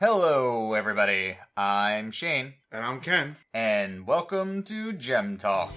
Hello, everybody. I'm Shane. And I'm Ken. And welcome to GemTalk.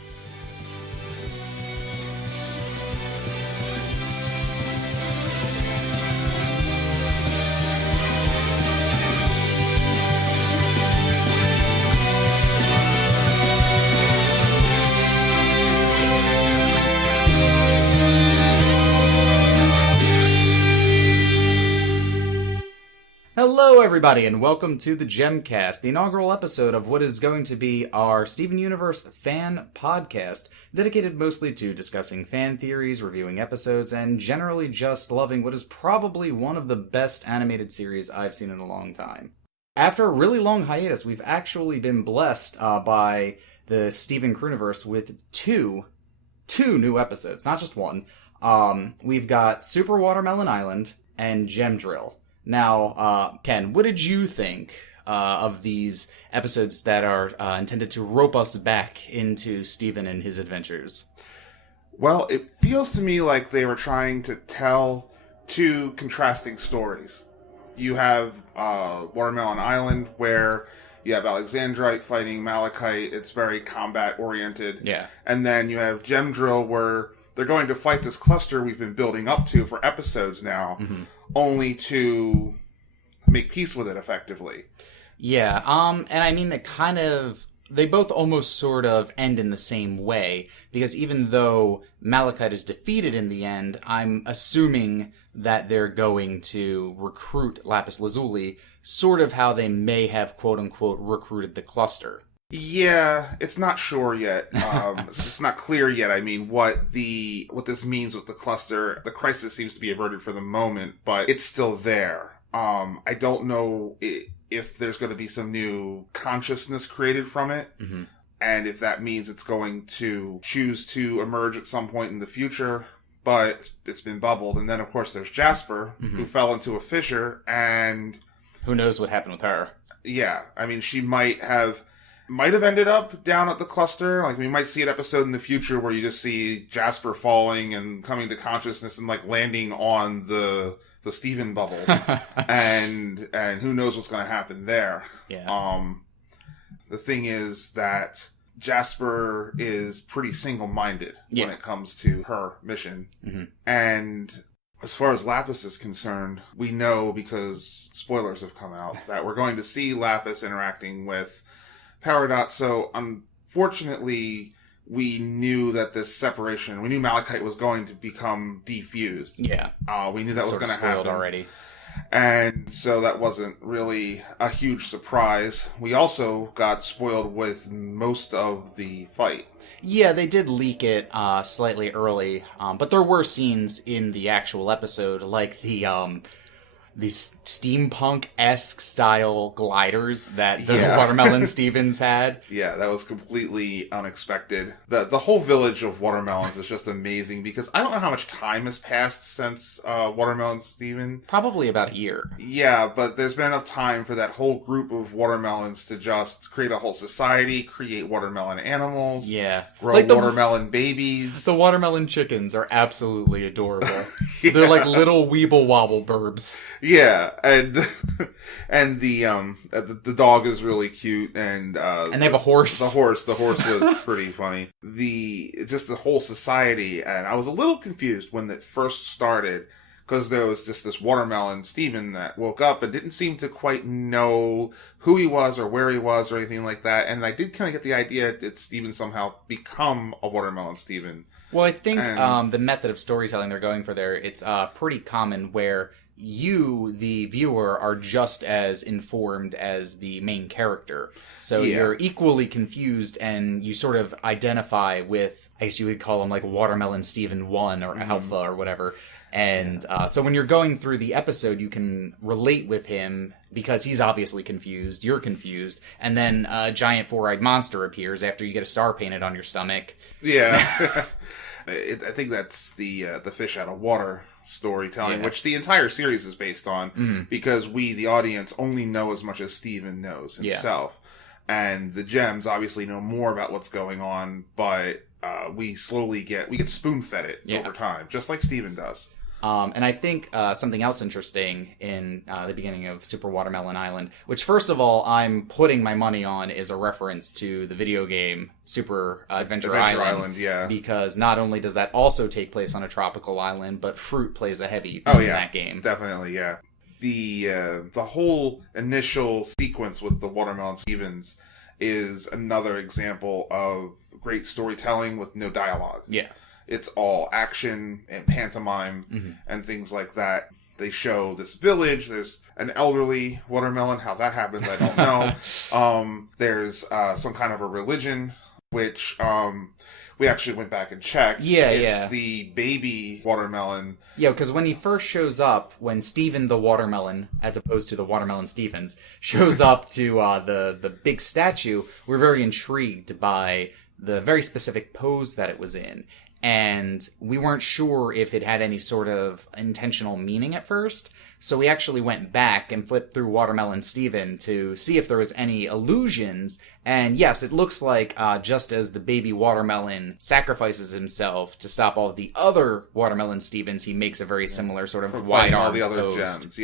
Hello, everybody, and welcome to the Gemcast, the inaugural episode of what is going to be our Steven Universe fan podcast, dedicated mostly to discussing fan theories, reviewing episodes, and generally just loving what is probably one of the best animated series I've seen in a long time. After a really long hiatus, we've actually been blessed by the Steven Cruniverse with two new episodes, not just one. We've got Super Watermelon Island and Gem Drill. Now, Ken, what did you think of these episodes that are intended to rope us back into Steven and his adventures? Well, it feels to me like they were trying to tell two contrasting stories. You have Watermelon Island, where you have Alexandrite fighting Malachite. It's very combat-oriented. Yeah. And then you have Gem Drill, where they're going to fight this cluster we've been building up to for episodes now. Mm-hmm. Only to make peace with it, effectively. Yeah, and I mean, they both almost sort of end in the same way, because even though Malachite is defeated in the end, I'm assuming that they're going to recruit Lapis Lazuli, sort of how they may have, quote-unquote, recruited the cluster. Yeah, it's not sure yet. It's not clear yet. I mean, what this means with the cluster. The crisis seems to be averted for the moment, but it's still there. I don't know if there's going to be some new consciousness created from it, mm-hmm. and if that means it's going to choose to emerge at some point in the future. But it's been bubbled, and then of course there's Jasper, mm-hmm. who fell into a fissure, and who knows what happened with her? Yeah, I mean, she might have ended up down at the cluster. Like, we might see an episode in the future where you just see Jasper falling and coming to consciousness and, like, landing on the Steven bubble. and who knows what's going to happen there. Yeah. The thing is that Jasper is pretty single-minded when it comes to her mission. Mm-hmm. And as far as Lapis is concerned, we know, because spoilers have come out, that we're going to see Lapis interacting with Peridot. So unfortunately, we knew that this separation, we knew Malachite was going to become defused. Yeah. We knew that was going to happen already. And so that wasn't really a huge surprise. We also got spoiled with most of the fight. Yeah, they did leak it slightly early, but there were scenes in the actual episode, like these steampunk-esque style gliders that the Watermelon Stevens had. Yeah, that was completely unexpected. The whole village of watermelons is just amazing, because I don't know how much time has passed since Watermelon Steven. Probably about a year. Yeah, but there's been enough time for that whole group of watermelons to just create a whole society, create watermelon animals, grow like watermelon babies. The watermelon chickens are absolutely adorable. Yeah. They're like little weeble wobble burbs. Yeah, and the dog is really cute, and they have a horse. The horse was pretty funny. The whole society, and I was a little confused when it first started, because there was just this Watermelon Steven that woke up and didn't seem to quite know who he was or where he was or anything like that. And I did kind of get the idea that Steven somehow become a Watermelon Steven. Well, I think the method of storytelling they're going for there, it's pretty common, where you, the viewer, are just as informed as the main character. So you're equally confused, and you sort of identify with, I guess you would call him like Watermelon Steven 1 or Alpha or whatever. And so when you're going through the episode, you can relate with him because he's obviously confused, you're confused, and then a giant four-eyed monster appears after you get a star painted on your stomach. Yeah. I think that's the fish out of water storytelling, which the entire series is based on, because we, the audience, only know as much as Steven knows himself. And the gems obviously know more about what's going on, but we get spoon-fed it over time, just like Steven does. And I think something else interesting in the beginning of Super Watermelon Island, which first of all I'm putting my money on, is a reference to the video game Super Adventure Island. Yeah. Because not only does that also take place on a tropical island, but fruit plays a heavy theme in that game. Definitely, yeah. The whole initial sequence with the Watermelon Stevens is another example of great storytelling with no dialogue. Yeah. It's all action and pantomime and things like that. They show this village. There's an elderly watermelon. How that happens, I don't know. There's some kind of a religion, which we actually went back and checked. It's the baby watermelon. Yeah, because when he first shows up, when Steven the Watermelon, as opposed to the Watermelon Stevens, shows up to the big statue, we're very intrigued by the very specific pose that it was in. And we weren't sure if it had any sort of intentional meaning at first. So we actually went back and flipped through Watermelon Steven to see if there was any allusions. And yes, it looks like just as the baby watermelon sacrifices himself to stop all of the other Watermelon Stevens, he makes a very similar sort of wide-armed all the other pose. gems,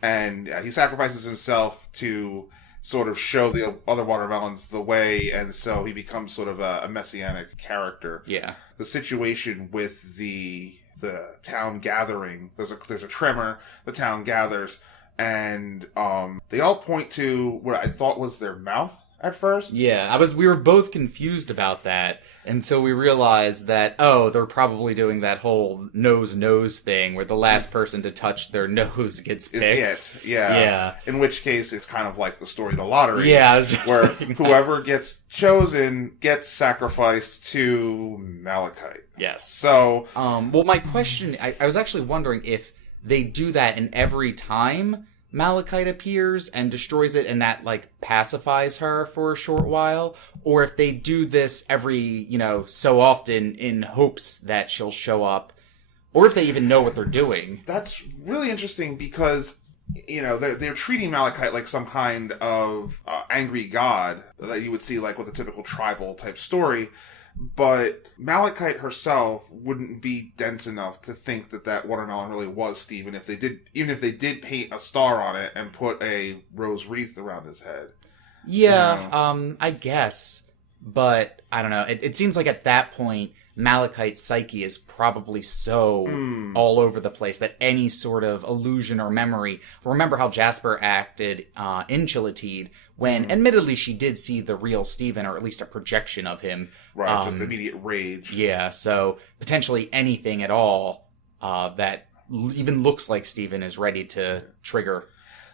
And he sacrifices himself to sort of show the other watermelons the way, and so he becomes sort of a messianic character. Yeah. The situation with the town gathering, there's a tremor, the town gathers, and they all point to what I thought was their mouth at first. Yeah, we were both confused about that until we realized that, they're probably doing that whole nose thing where the last person to touch their nose gets picked. Yeah. In which case, it's kind of like the story of the lottery. Yeah, I was just where whoever gets chosen gets sacrificed to Malachite. Yes. So, well, my question, I was actually wondering if they do that in every time Malachite appears and destroys it, and that pacifies her for a short while, or if they do this every so often in hopes that she'll show up, or if they even know what they're doing. That's really interesting because they're treating Malachite like some kind of angry god that you would see with a typical tribal type story. But Malachite herself wouldn't be dense enough to think that watermelon really was Steven even if they did paint a star on it and put a rose wreath around his head. Yeah, I guess. But I don't know. It seems like at that point, Malachite's psyche is probably so all over the place that any sort of illusion or memory... Remember how Jasper acted in Chilotede when, admittedly, she did see the real Steven, or at least a projection of him. Right, just immediate rage. Yeah, so potentially anything at all that even looks like Steven is ready to trigger.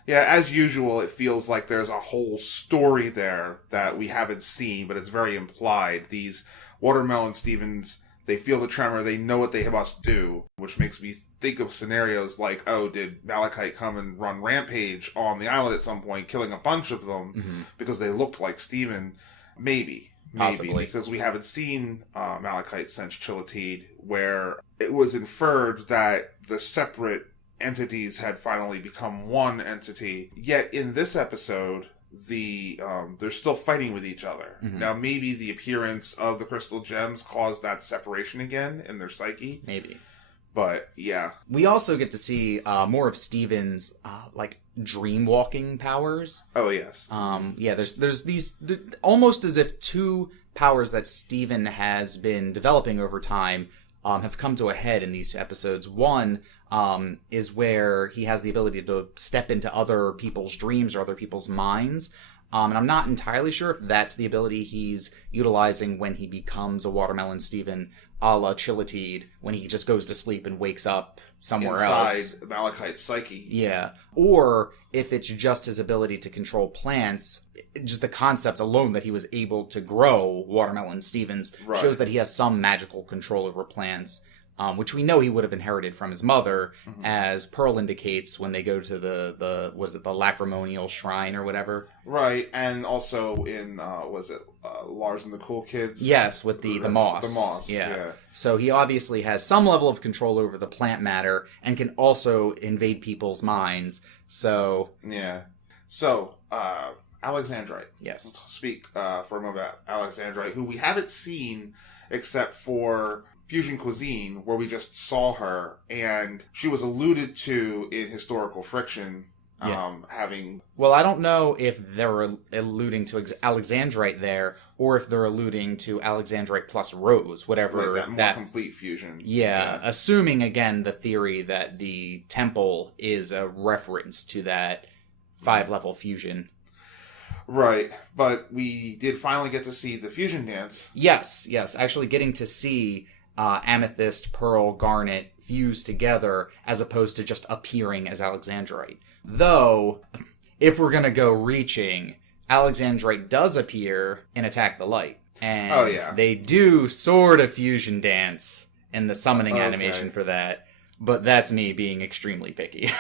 Yeah, as usual, it feels like there's a whole story there that we haven't seen, but it's very implied. These Watermelon Stevens, they feel the tremor, they know what they must do, which makes me think of scenarios like, did Malachite come and run rampage on the island at some point, killing a bunch of them because they looked like Steven? Maybe, possibly. Because we haven't seen Malachite since Chilotede, where it was inferred that the separate entities had finally become one entity. Yet in this episode, they're still fighting with each other. Now, maybe the appearance of the crystal gems caused that separation again in their psyche. Maybe. But, yeah. We also get to see more of Steven's, dream walking powers. Oh, yes. There's these, almost as if two powers that Steven has been developing over time have come to a head in these episodes. One is where he has the ability to step into other people's dreams or other people's minds. And I'm not entirely sure if that's the ability he's utilizing when he becomes a Watermelon Steven, a la Chilotede, when he just goes to sleep and wakes up somewhere else. Inside Malachite's psyche. Yeah. Or if it's just his ability to control plants, just the concept alone that he was able to grow Watermelon Stevens shows that he has some magical control over plants. Which we know he would have inherited from his mother, as Pearl indicates when they go to the Lacrimonial Shrine or whatever. Right, and also in, Lars and the Cool Kids? Yes, with the moss. The moss, yeah. So he obviously has some level of control over the plant matter, and can also invade people's minds, so... Yeah. So, Alexandrite. Yes. Let's speak for a moment about Alexandrite, who we haven't seen except for Fusion Cuisine, where we just saw her, and she was alluded to in Historical Friction, having... Well, I don't know if they're alluding to Alexandrite there, or if they're alluding to Alexandrite plus Rose, whatever. Right, that more complete fusion. Yeah, assuming, again, the theory that the temple is a reference to that 5-level fusion. Right, but we did finally get to see the fusion dance. Yes, actually getting to see Amethyst, Pearl, Garnet fuse together as opposed to just appearing as Alexandrite. Though, if we're gonna go reaching, Alexandrite does appear in Attack the Light. And they do sort of fusion dance in the summoning animation for that. But that's me being extremely picky.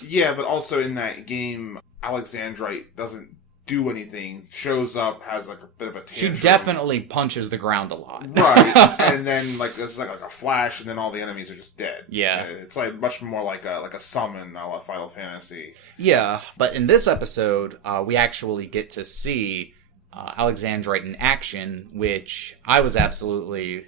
Yeah, but also in that game, Alexandrite doesn't do anything, shows up, has like a bit of a tantrum. She definitely punches the ground a lot. Right, and then like there's like a flash, and then all the enemies are just dead. Yeah. It's like much more like a summon a la Final Fantasy. Yeah, but in this episode, we actually get to see Alexandrite in action, which I was absolutely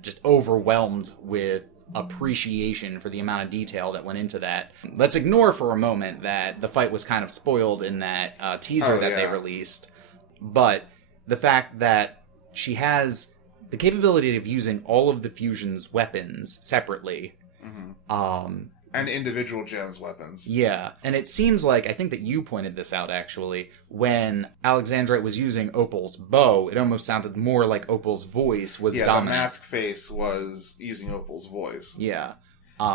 just overwhelmed with appreciation for the amount of detail that went into that. Let's ignore for a moment that the fight was kind of spoiled in that teaser they released, but the fact that she has the capability of using all of the fusion's weapons separately, and individual gems weapons. Yeah, and it seems like, I think that you pointed this out actually, when Alexandrite was using Opal's bow, it almost sounded more like Opal's voice was dominant. The mask face was using Opal's voice. Yeah.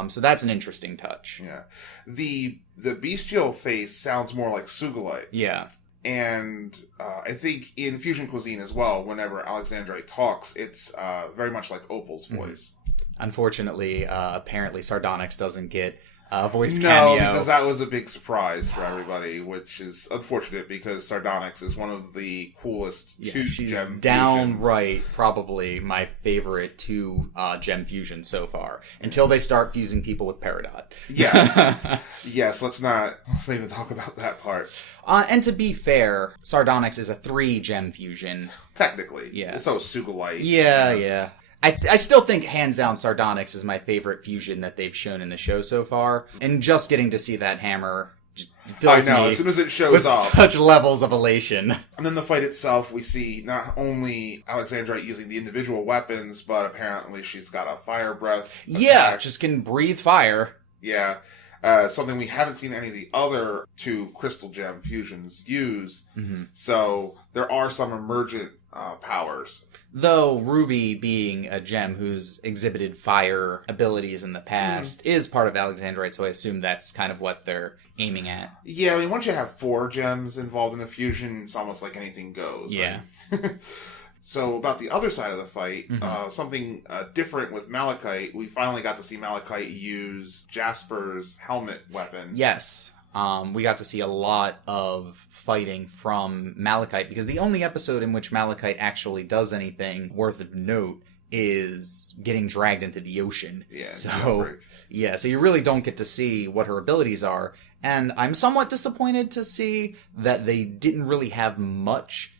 So that's an interesting touch. Yeah. The bestial face sounds more like Sugilite. Yeah. And I think in Fusion Cuisine as well, whenever Alexandrite talks, it's very much like Opal's voice. Unfortunately, apparently Sardonyx doesn't get a voice cameo. No, because that was a big surprise for everybody, which is unfortunate because Sardonyx is one of the coolest she's gem downright probably my favorite 2 gem fusions so far, until they start fusing people with Peridot. Yes. Yes, let's not even talk about that part. And to be fair, Sardonyx is a 3 gem fusion. Technically. Yeah. So Sugilite. Yeah. I still think, hands down, Sardonyx is my favorite fusion that they've shown in the show so far. And just getting to see that hammer just fills me as soon as it shows with up. Such levels of elation. And then the fight itself, we see not only Alexandrite using the individual weapons, but apparently she's got a fire breath. Yeah, just can breathe fire. Yeah. Something we haven't seen any of the other 2 crystal gem fusions use. Mm-hmm. So there are some emergent powers. Though Ruby, being a gem who's exhibited fire abilities in the past, is part of Alexandrite, so I assume that's kind of what they're aiming at. Yeah, I mean, once you have 4 gems involved in a fusion, it's almost like anything goes. Yeah. Right? So about the other side of the fight, something different with Malachite, we finally got to see Malachite use Jasper's helmet weapon. Yes. We got to see a lot of fighting from Malachite, because the only episode in which Malachite actually does anything worth of note is getting dragged into the ocean. Yeah, so you really don't get to see what her abilities are. And I'm somewhat disappointed to see that they didn't really have much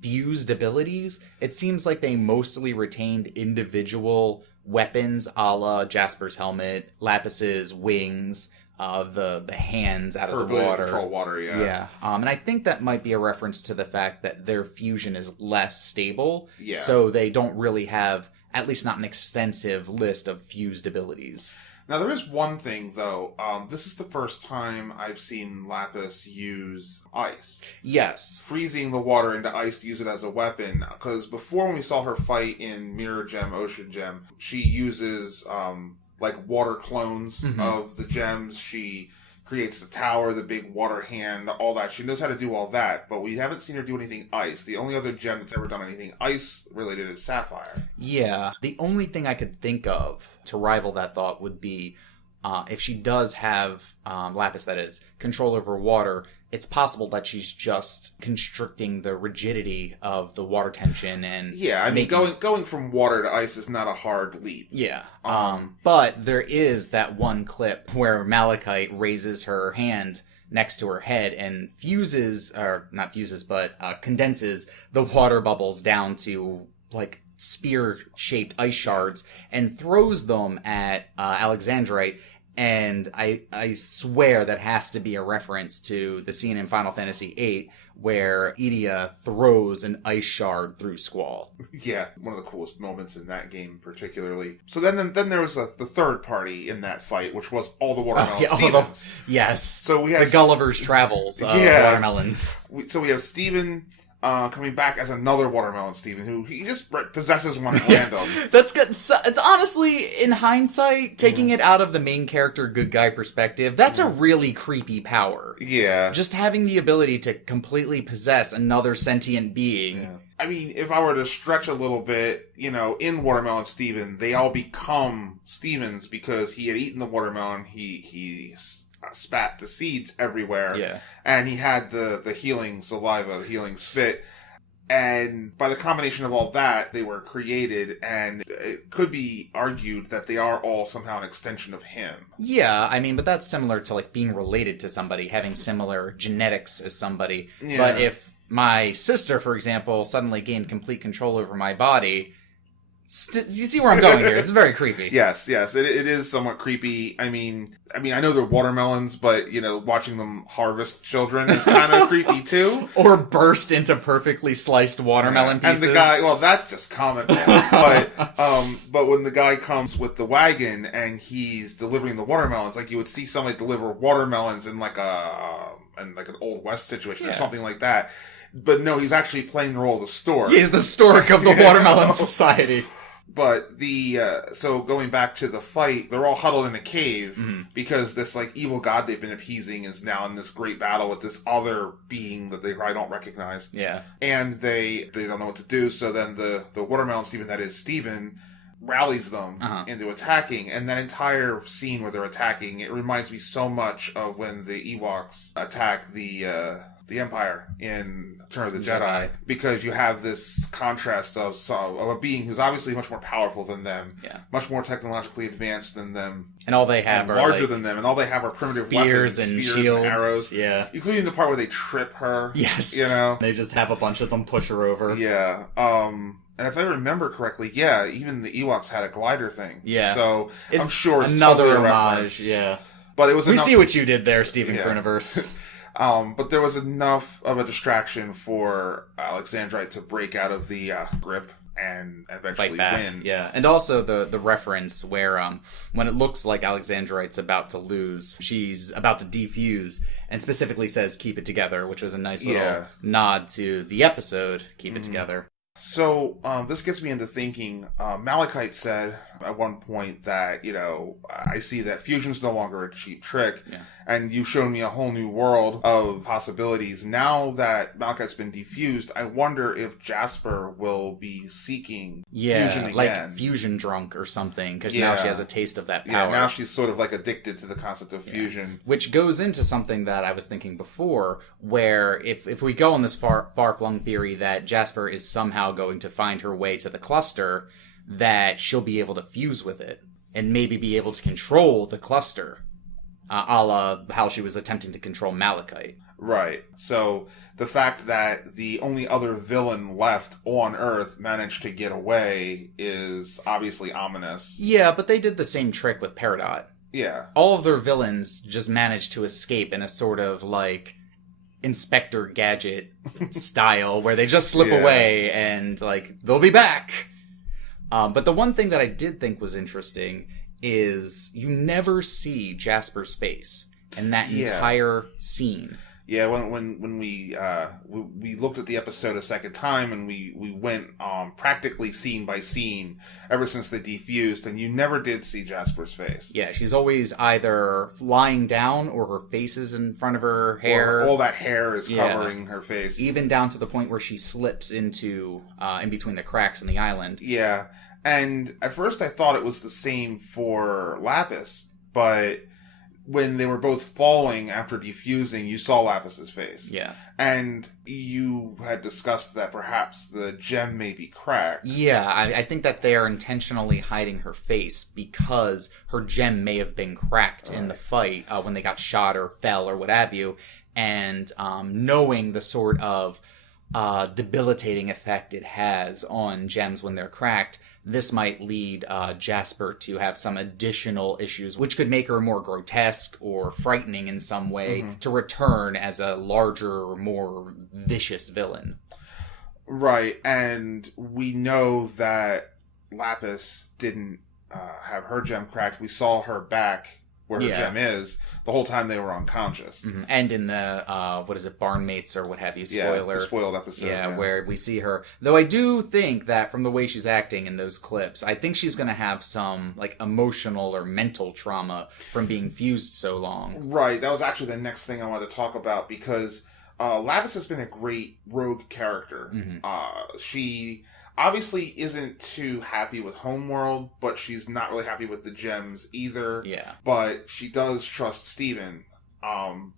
fused abilities. It seems like they mostly retained individual weapons, a la Jasper's helmet, Lapis's wings, the hands out of the water. Control water, yeah. Yeah. And I think that might be a reference to the fact that their fusion is less stable. Yeah. So they don't really have, at least not an extensive list of fused abilities. Now, there is one thing, though. This is the first time I've seen Lapis use ice. Yes. Freezing the water into ice to use it as a weapon. Because before, when we saw her fight in Mirror Gem, Ocean Gem, she uses like water clones of the gems. She creates the tower, the big water hand, all that. She knows how to do all that, but we haven't seen her do anything ice. The only other gem that's ever done anything ice related is Sapphire. Yeah. The only thing I could think of to rival that thought would be if she does have Lapis, that is, control over water, it's possible that she's just constricting the rigidity of the water tension and going from water to ice is not a hard leap. Yeah. But there is that one clip where Malachite raises her hand next to her head and condenses the water bubbles down to like spear-shaped ice shards and throws them at Alexandrite. And I swear that has to be a reference to the scene in Final Fantasy VIII where Edea throws an ice shard through Squall. Yeah, one of the coolest moments in that game, particularly. So then there was the third party in that fight, which was all the Watermelon Stevens. Yes. So we have the Gulliver's Travels of watermelons. So we have Steven coming back as another Watermelon Steven, who he just possesses one at random. That's good. So, it's honestly, in hindsight, taking it out of the main character good guy perspective, that's a really creepy power. Yeah. Just having the ability to completely possess another sentient being. Yeah. I mean, if I were to stretch a little bit, in Watermelon Steven, they all become Stevens because he had eaten the watermelon, he spat the seeds everywhere, and he had the healing saliva, the healing spit, and by the combination of all that, they were created, and it could be argued that they are all somehow an extension of him. Yeah, I mean, but that's similar to, like, being related to somebody, having similar genetics as somebody. Yeah. But if my sister, for example, suddenly gained complete control over my body... you see where I'm going here. This is very creepy. Yes, it is somewhat creepy. I mean, I know they're watermelons, but, watching them harvest children is kind of creepy, too. Or burst into perfectly sliced watermelon pieces. And the guy, well, that's just comical. But when the guy comes with the wagon and he's delivering the watermelons, like, you would see somebody deliver watermelons in, like, an Old West situation or something like that. But no, he's actually playing the role of the stork. He's the stork of the Watermelon Society. But so going back to the fight, they're all huddled in a cave because this, like, evil god they've been appeasing is now in this great battle with this other being that they probably don't recognize. Yeah. And they don't know what to do, so then the Watermelon Steven, that is Steven, rallies them into attacking. And that entire scene where they're attacking, it reminds me so much of when the Ewoks attack the Empire in Return of the Jedi, because you have this contrast of a being who's obviously much more powerful than them, much more technologically advanced than them, and all they have are larger than them, and all they have are primitive spears weapons, and spears shields, and arrows, including the part where they trip her. Yes, they just have a bunch of them push her over. Yeah. And if I remember correctly, even the Ewoks had a glider thing. Yeah. So I'm sure it's another totally homage. Yeah. But it was we see what you did there, Steven Chronoverse. But there was enough of a distraction for Alexandrite to break out of the grip and eventually win. Yeah, and also the reference where when it looks like Alexandrite's about to lose, she's about to defuse, and specifically says "keep it together," which was a nice little nod to the episode "Keep It Together." So this gets me into thinking. Malachite said at one point that, I see that fusion's no longer a cheap trick, and you've shown me a whole new world of possibilities. Now that Malachite's been defused, I wonder if Jasper will be seeking fusion again. Like fusion drunk or something, because now she has a taste of that power. Yeah, now she's sort of like addicted to the concept of fusion. Which goes into something that I was thinking before, where if we go on this far-flung theory that Jasper is somehow going to find her way to the cluster, that she'll be able to fuse with it and maybe be able to control the cluster, a la how she was attempting to control Malachite. Right. So the fact that the only other villain left on Earth managed to get away is obviously ominous. Yeah, but they did the same trick with Peridot. Yeah. All of their villains just managed to escape in a sort of, like, Inspector Gadget style, where they just slip away and, like, they'll be back. But the one thing that I did think was interesting is you never see Jasper's face in that entire scene. Yeah, when we looked at the episode a second time, and we went practically scene by scene ever since they defused, and you never did see Jasper's face. Yeah, she's always either lying down or her face is in front of her hair. Or all that hair is covering her face. Even down to the point where she slips into in between the cracks in the island. Yeah, and at first I thought it was the same for Lapis, but when they were both falling after defusing, you saw Lapis's face. Yeah. And you had discussed that perhaps the gem may be cracked. Yeah, I think that they are intentionally hiding her face because her gem may have been cracked in the fight when they got shot or fell or what have you. And knowing the sort of debilitating effect it has on gems when they're cracked, this might lead Jasper to have some additional issues, which could make her more grotesque or frightening in some way to return as a larger, more vicious villain. Right, and we know that Lapis didn't have her gem cracked. We saw her back where her gem is the whole time they were unconscious. Mm-hmm. And in the, Barnmates or what have you, spoiler. Yeah, the spoiled episode. Yeah, where we see her. Though I do think that from the way she's acting in those clips, I think she's going to have some, like, emotional or mental trauma from being fused so long. Right, that was actually the next thing I wanted to talk about, because Lapis has been a great rogue character. Mm-hmm. She obviously isn't too happy with Homeworld, but she's not really happy with the gems either. Yeah. But she does trust Steven.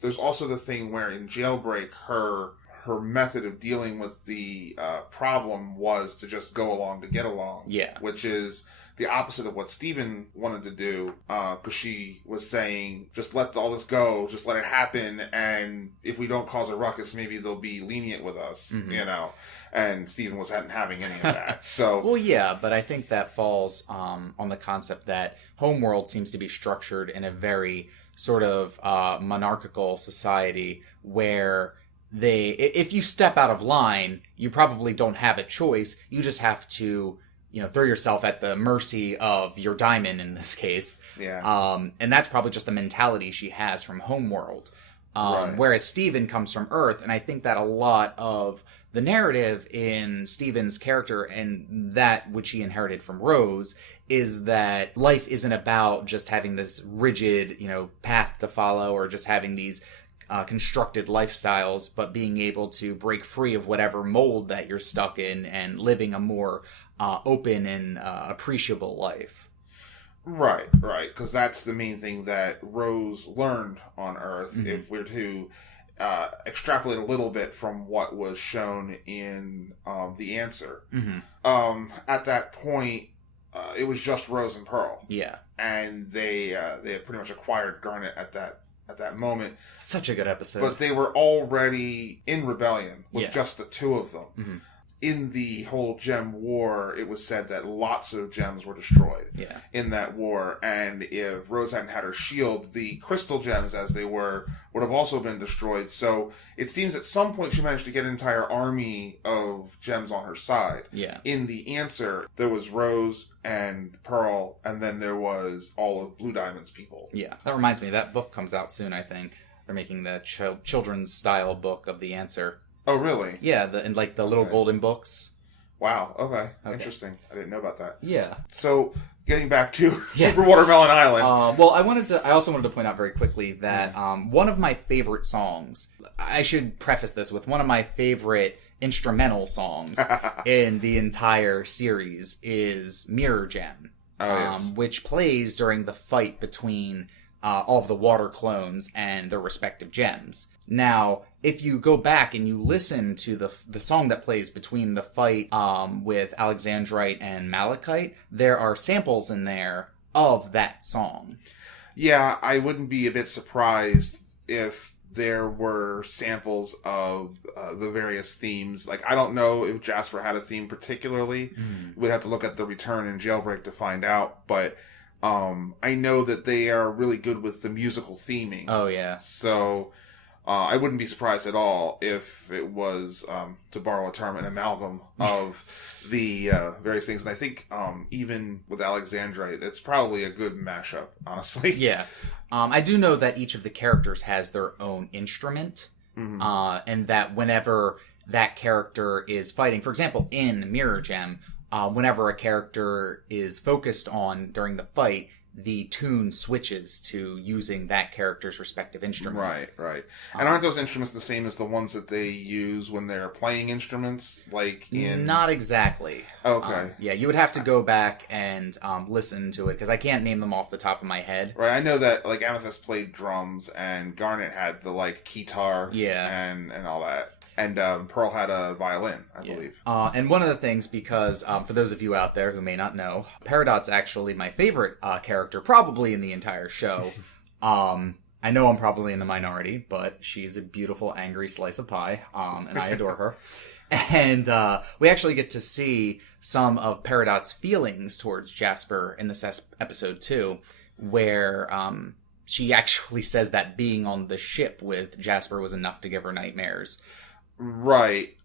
There's also the thing where in Jailbreak, her method of dealing with the problem was to just go along to get along. Yeah. Which is the opposite of what Steven wanted to do, because she was saying, just let all this go, just let it happen, and if we don't cause a ruckus, maybe they'll be lenient with us, you know? And Steven wasn't having any of that, so... Well, yeah, but I think that falls on the concept that Homeworld seems to be structured in a very sort of monarchical society where if you step out of line, you probably don't have a choice, you just have to... throw yourself at the mercy of your diamond in this case. Yeah. And that's probably just the mentality she has from Homeworld. Right. Whereas Steven comes from Earth, and I think that a lot of the narrative in Steven's character and that which he inherited from Rose is that life isn't about just having this rigid, path to follow or just having these constructed lifestyles, but being able to break free of whatever mold that you're stuck in and living a more open and appreciable life. Right, because that's the main thing that Rose learned on Earth. Mm-hmm. If we're to extrapolate a little bit from what was shown in The Answer. Mm-hmm. At that point, it was just Rose and Pearl. Yeah. And they had pretty much acquired Garnet at that moment. Such a good episode. But they were already in rebellion with just the two of them. Mm-hmm. In the whole gem war, it was said that lots of gems were destroyed in that war. And if Rose hadn't had her shield, the crystal gems, as they were, would have also been destroyed. So it seems at some point she managed to get an entire army of gems on her side. Yeah. In The Answer, there was Rose and Pearl, and then there was all of Blue Diamond's people. Yeah. That reminds me, that book comes out soon, I think. They're making the children's style book of The Answer. Oh, really? Yeah, the little golden books. Wow, okay. Interesting. I didn't know about that. Yeah. So, getting back to Super Watermelon Island. I also wanted to point out very quickly that one of my favorite songs, I should preface this with one of my favorite instrumental songs in the entire series is Mirror Gem, which plays during the fight between all of the water clones and their respective gems. Now, if you go back and you listen to the song that plays between the fight with Alexandrite and Malachite, there are samples in there of that song. Yeah, I wouldn't be a bit surprised if there were samples of the various themes. Like, I don't know if Jasper had a theme particularly. We'd have to look at the Return and Jailbreak to find out, but I know that they are really good with the musical theming. Oh, yeah. So I wouldn't be surprised at all if it was, to borrow a term, an amalgam of the various things. And I think even with Alexandrite, it's probably a good mashup, honestly. Yeah. I do know that each of the characters has their own instrument, and that whenever that character is fighting, for example, in Mirror Gem, whenever a character is focused on during the fight, the tune switches to using that character's respective instrument. Right. And aren't those instruments the same as the ones that they use when they're playing instruments? Like in... Not exactly. Okay. Yeah, you would have to go back and listen to it, because I can't name them off the top of my head. Right, I know that, like, Amethyst played drums, and Garnet had the, like, guitar and all that. And Pearl had a violin, I believe. And one of the things, because for those of you out there who may not know, Peridot's actually my favorite character, probably in the entire show. I know I'm probably in the minority, but she's a beautiful, angry slice of pie, and I adore her. And we actually get to see some of Peridot's feelings towards Jasper in this episode, too, where she actually says that being on the ship with Jasper was enough to give her nightmares. Right.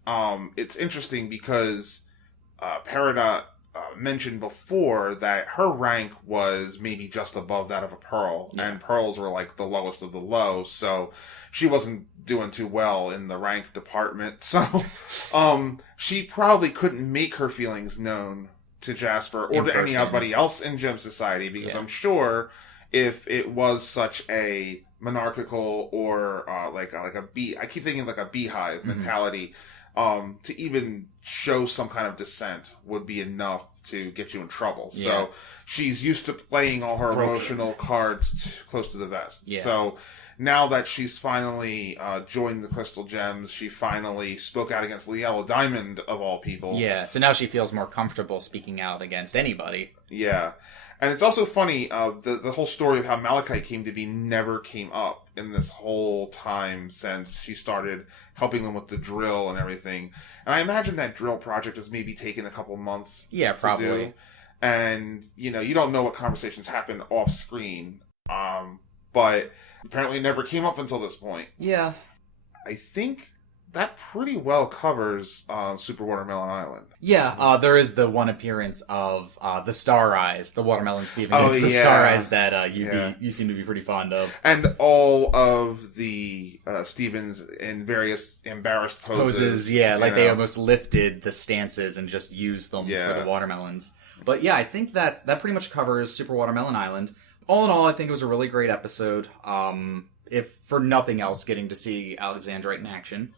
It's interesting because Peridot mentioned before that her rank was maybe just above that of a Pearl, and Pearls were like the lowest of the low, so she wasn't doing too well in the rank department. So she probably couldn't make her feelings known to Jasper or to anybody else in Gem Society, because I'm sure if it was such a monarchical or like a bee, I keep thinking like a beehive mentality, to even show some kind of dissent would be enough to get you in trouble. Yeah. So she's used to playing all her emotional cards close to the vest. Yeah. So now that she's finally joined the Crystal Gems, she finally spoke out against Liella Diamond, of all people. Yeah, so now she feels more comfortable speaking out against anybody. Yeah. And it's also funny, the whole story of how Malachite came to be never came up in this whole time since she started helping them with the drill and everything. And I imagine that drill project has maybe taken a couple months to probably do. And, you know, you don't know what conversations happen off screen. But apparently it never came up until this point. Yeah. I think that pretty well covers Super Watermelon Island. Yeah, there is the one appearance of the Star Eyes, the Watermelon Steven. It's the Star Eyes that you seem to be pretty fond of. And all of the Stevens in various embarrassed poses. Like they almost lifted the stances and just used them for the watermelons. But yeah, I think that pretty much covers Super Watermelon Island. All in all, I think it was a really great episode. If for nothing else, getting to see Alexandrite in action.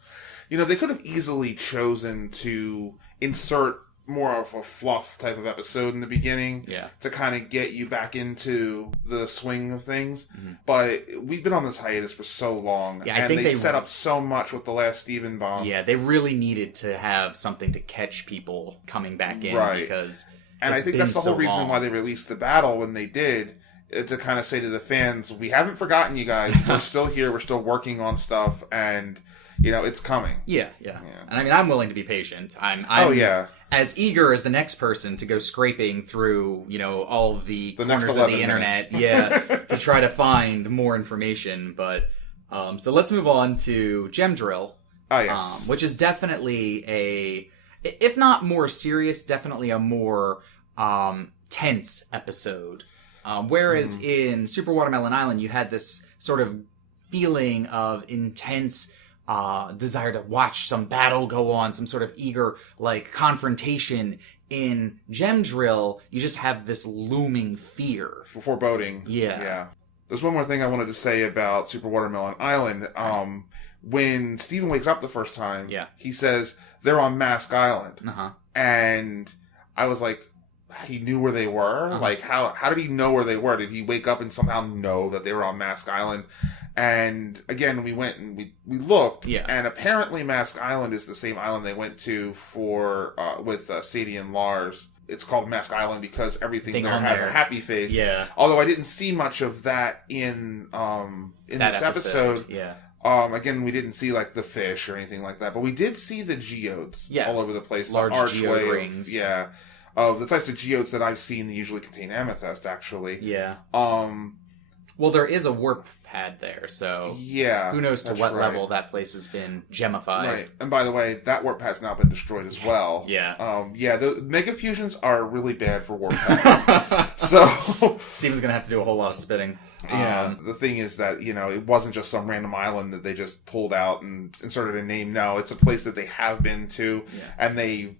You know, they could have easily chosen to insert more of a fluff type of episode in the beginning to kind of get you back into the swing of things. Mm-hmm. But we've been on this hiatus for so long, and they set up so much with the last Steven bomb. Yeah, they really needed to have something to catch people coming back in, because and I think that's the whole reason why they released the battle when they did, to kind of say to the fans, we haven't forgotten you guys. We're still here. We're still working on stuff, and you know, it's coming. Yeah. And I mean, I'm willing to be patient. I'm as eager as the next person to go scraping through, you know, all of the corners of the internet, to try to find more information. But so let's move on to Gem Drill. Which is definitely if not more serious, definitely a more tense episode. Whereas in Super Watermelon Island, you had this sort of feeling of intense desire to watch some battle go on, some sort of eager, like, confrontation. In Gem Drill, you just have this looming fear. Foreboding. Yeah. There's one more thing I wanted to say about Super Watermelon Island. When Steven wakes up the first time, he says, they're on Mask Island. And I was like, he knew where they were? Like, how did he know where they were? Did he wake up and somehow know that they were on Mask Island? And again, we went and we looked, and apparently Mask Island is the same island they went to for with Sadie and Lars. It's called Mask Island because everything there has a happy face. Yeah. Although I didn't see much of that in this episode. Again, we didn't see like the fish or anything like that, but we did see the geodes all over the place. Large the archway geode rings. Of the types of geodes that I've seen that usually contain amethyst, actually. Well, there is a warp pad there, so who knows to what level that place has been gemified. Right, and by the way, that warp pad's now been destroyed as well. The Mega Fusions are really bad for warp pads. So Steven's going to have to do a whole lot of spitting. The thing is that, you know, it wasn't just some random island that they just pulled out and inserted a name. No, it's a place that they have been to, and they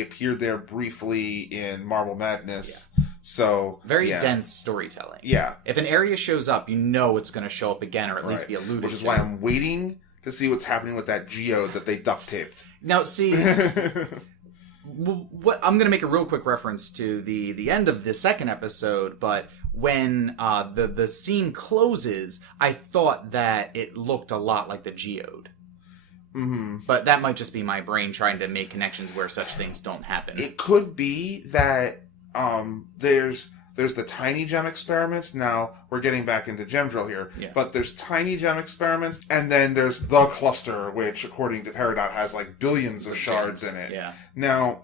appeared there briefly in Marble Madness. So very dense storytelling. If an area shows up, you know it's going to show up again, or at least be alluded to. Which is why I'm waiting to see what's happening with that geode that they duct taped. Now, see, what I'm going to make a real quick reference to the end of the second episode, but when the scene closes, I thought that it looked a lot like the geode. But that might just be my brain trying to make connections where such things don't happen. It could be that there's There's the tiny gem experiments. Now, we're getting back into gem drill here. Yeah. But there's tiny gem experiments, and then there's the cluster, which, according to Peridot, has like billions of shards in it. Yeah. Now,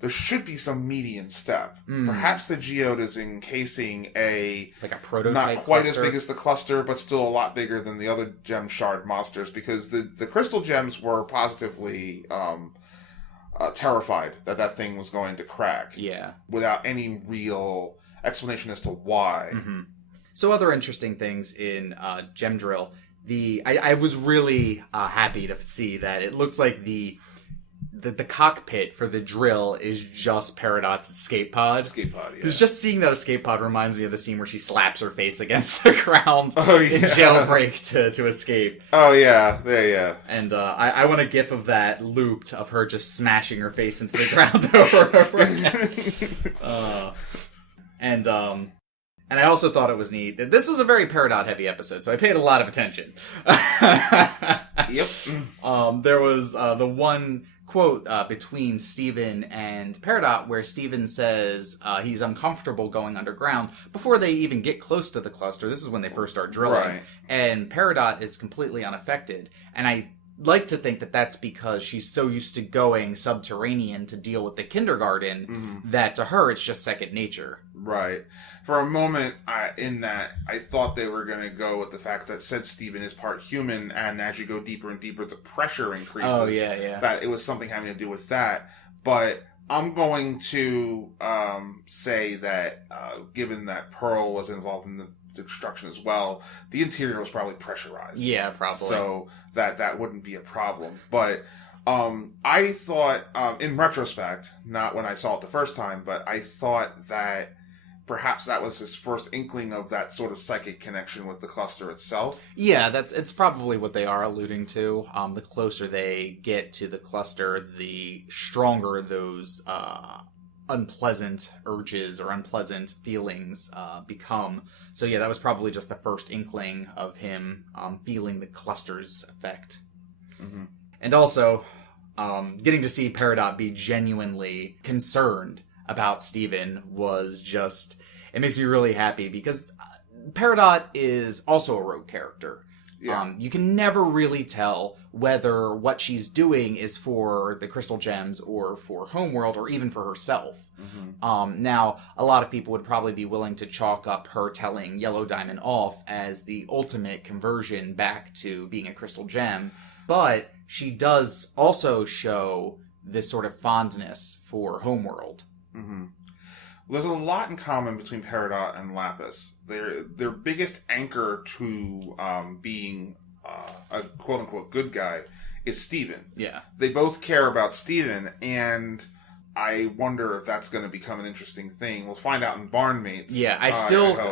there should be some median step. Perhaps the geode is encasing like a prototype not quite cluster. as big as the cluster, but still a lot bigger than the other gem shard monsters, because the crystal gems were positively terrified that thing was going to crack. Yeah. Without any real explanation as to why. Mm-hmm. So other interesting things in Gem Drill. I was really happy to see that it looks like the cockpit for the drill is just Peridot's escape pod. Escape pod, yeah. Because just seeing that escape pod reminds me of the scene where she slaps her face against the ground in Jailbreak to escape. Oh, yeah. Yeah. And I want a gif of that looped of her just smashing her face into the ground over and over again. And I also thought it was neat that this was a very Peridot heavy episode, so I paid a lot of attention. Yep. There was the one quote between Steven and Peridot where Steven says he's uncomfortable going underground before they even get close to the cluster. This is when they first start drilling. Right. And Peridot is completely unaffected. And I like to think that that's because she's so used to going subterranean to deal with the kindergarten that to her it's just second nature. Right. For a moment I thought they were going to go with the fact that since Steven is part human, and as you go deeper and deeper, the pressure increases. Oh, yeah. That it was something having to do with that. But I'm going to say that given that Pearl was involved in the destruction as well, the interior was probably pressurized. Yeah, probably. So that wouldn't be a problem. But I thought, in retrospect, not when I saw it the first time, but I thought that perhaps that was his first inkling of that sort of psychic connection with the cluster itself. Yeah, it's probably what they are alluding to. The closer they get to the cluster, the stronger those unpleasant urges or unpleasant feelings become. So yeah, that was probably just the first inkling of him feeling the cluster's effect. Mm-hmm. And also, getting to see Peridot be genuinely concerned about Steven was just... It makes me really happy because Peridot is also a rogue character. Yeah. You can never really tell whether what she's doing is for the crystal gems or for Homeworld or even for herself. Mm-hmm. Now, a lot of people would probably be willing to chalk up her telling Yellow Diamond off as the ultimate conversion back to being a crystal gem, but she does also show this sort of fondness for Homeworld. Mm-hmm. There's a lot in common between Peridot and Lapis. Their biggest anchor to being a quote-unquote good guy is Steven. Yeah. They both care about Steven, and I wonder if that's going to become an interesting thing. We'll find out in Barnmates. Yeah, I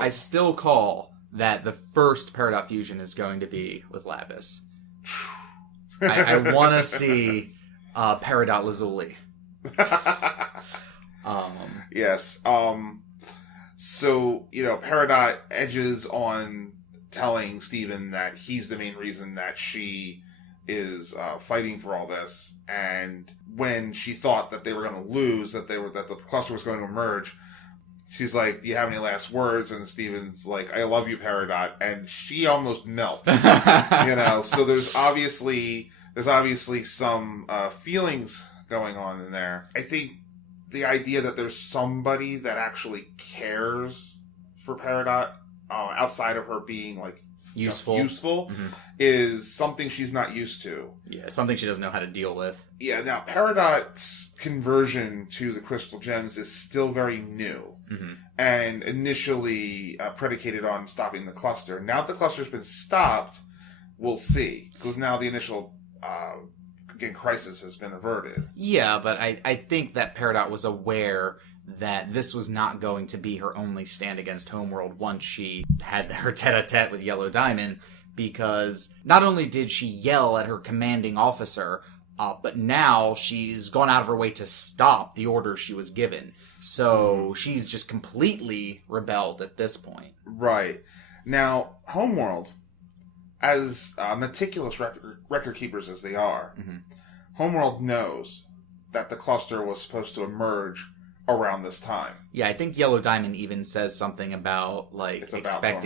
still call that the first Peridot fusion is going to be with Lapis. I want to see Peridot Lazuli. Yes. So, Peridot edges on telling Steven that he's the main reason that she is fighting for all this. And when she thought that they were going to lose, that the cluster was going to emerge, she's like, "Do you have any last words?" And Steven's like, "I love you, Peridot." And she almost melts. So there's obviously some feelings going on in there. I think the idea that there's somebody that actually cares for Peridot outside of her being like useful mm-hmm. is something she's not used to. Yeah, something she doesn't know how to deal with. Yeah, now Peridot's conversion to the crystal gems is still very new, mm-hmm. and initially predicated on stopping the cluster. Now that the cluster's been stopped, we'll see, because now the initial crisis has been averted. Yeah, but I think that Peridot was aware that this was not going to be her only stand against Homeworld once she had her tete-a-tete with Yellow Diamond, because not only did she yell at her commanding officer, but now she's gone out of her way to stop the orders she was given. So she's just completely rebelled at this point. Right. Now, Homeworld, as meticulous record keepers as they are, mm-hmm. Homeworld knows that the cluster was supposed to emerge around this time. Yeah, I think Yellow Diamond even says something about, like, It's about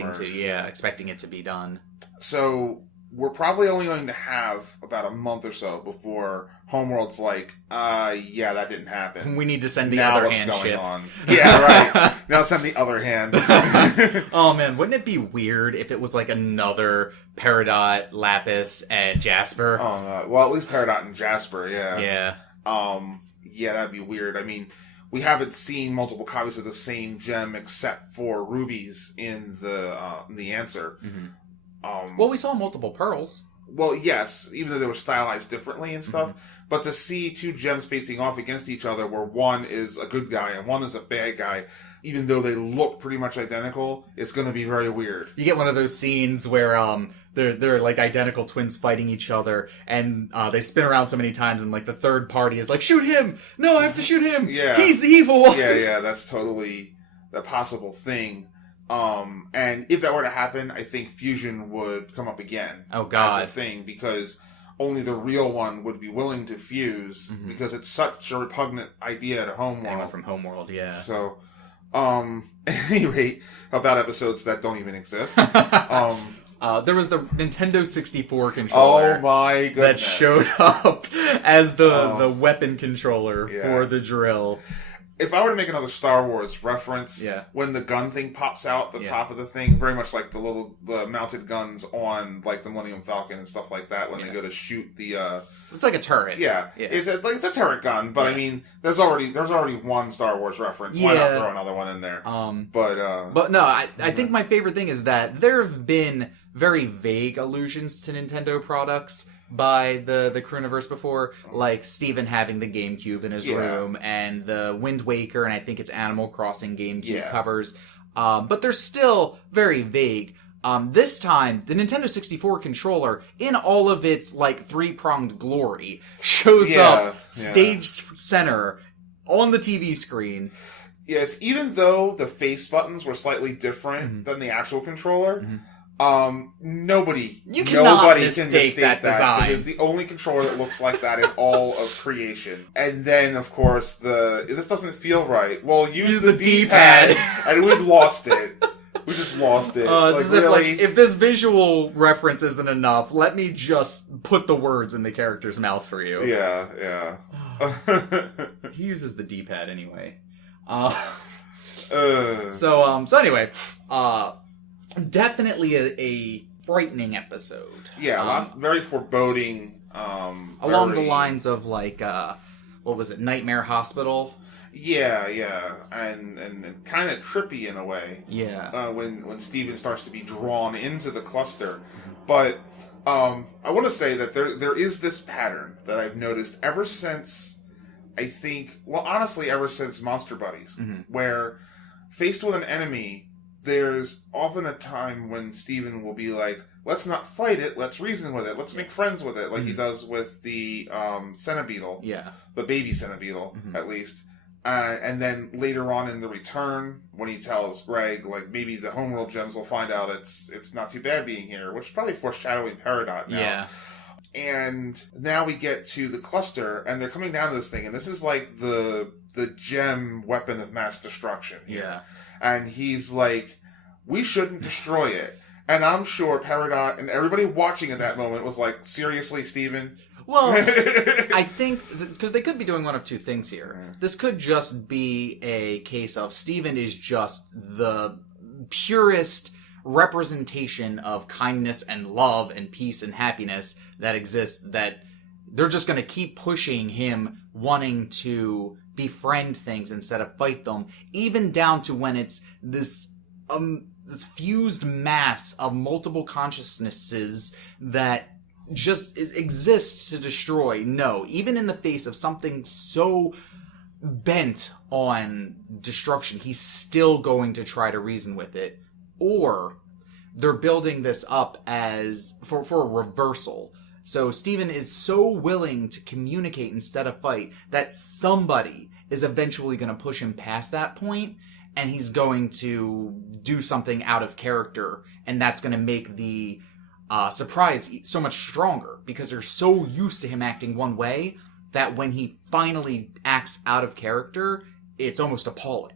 expecting it to be done. So we're probably only going to have about a month or so before Homeworld's like, yeah, that didn't happen. We need to send the now other what's hand going ship. on? Yeah, right. Now send the other hand. Oh man, wouldn't it be weird if it was like another Peridot, Lapis, and Jasper? Oh, well, at least Peridot and Jasper, yeah. Yeah. Yeah, that'd be weird. I mean, we haven't seen multiple copies of the same gem except for rubies in the answer. Mm-hmm. Well, we saw multiple pearls. Well, yes, even though they were stylized differently and stuff. Mm-hmm. But to see two gems facing off against each other where one is a good guy and one is a bad guy, even though they look pretty much identical, it's going to be very weird. You get one of those scenes where they're like identical twins fighting each other, and they spin around so many times, and like the third party is like, shoot him! No, I have to shoot him! Yeah. He's the evil one! Yeah, that's totally a possible thing. And if that were to happen, I think fusion would come up again. Oh god. As a thing, because only the real one would be willing to fuse, because it's such a repugnant idea to Homeworld. Anyone from Homeworld, yeah. So, at any rate, about episodes that don't even exist. There was the Nintendo 64 controller. Oh my goodness. That showed up as the weapon controller for the drill. If I were to make another Star Wars reference, when the gun thing pops out the top of the thing, very much like the mounted guns on like the Millennium Falcon and stuff like that when they go to shoot the it's like a turret. Yeah. It's a turret gun, but I mean there's already one Star Wars reference. Why not throw another one in there? But no, I think my favorite thing is that there have been very vague allusions to Nintendo products by the Crewniverse before, like Steven having the GameCube in his room, and the Wind Waker, and I think it's Animal Crossing GameCube covers. But they're still very vague. This time, the Nintendo 64 controller, in all of its like three-pronged glory, shows up stage center on the TV screen. Yes, even though the face buttons were slightly different than the actual controller. Nobody can mistake that design. It's the only controller that looks like that in all of creation. And then, of course, this doesn't feel right. Well, use the D-pad. And we'd lost it. We just lost it. If this visual reference isn't enough, let me just put the words in the character's mouth for you. Yeah. He uses the D-pad anyway. So anyway, definitely a frightening episode. Yeah, very foreboding. Along the lines of like, what was it, Nightmare Hospital? Yeah, and kind of trippy in a way. Yeah. When Steven starts to be drawn into the cluster, but I want to say that there is this pattern that I've noticed ever since. I think, well, honestly, ever since Monster Buddies, where faced with an enemy, there's often a time when Steven will be like, let's not fight it, let's reason with it, let's make friends with it, like he does with the Cenobeetle. Yeah. The baby Cenobeetle, at least. And then later on in the return, when he tells Greg, like, maybe the Homeworld gems will find out it's not too bad being here, which is probably foreshadowing Peridot now. Yeah. And now we get to the cluster, and they're coming down to this thing, and this is like the gem weapon of mass destruction here. Yeah. And he's like, we shouldn't destroy it. And I'm sure Peridot and everybody watching at that moment was like, seriously, Steven? Well, I think, because they could be doing one of two things here. This could just be a case of Steven is just the purest representation of kindness and love and peace and happiness that exists, that they're just going to keep pushing him wanting to befriend things instead of fight them, even down to when it's this fused mass of multiple consciousnesses that just exists to destroy. No, even in the face of something so bent on destruction, he's still going to try to reason with it. Or they're building this up as for a reversal. So Steven is so willing to communicate instead of fight that somebody is eventually going to push him past that point, and he's going to do something out of character, and that's going to make the surprise so much stronger, because they're so used to him acting one way that when he finally acts out of character, it's almost appalling.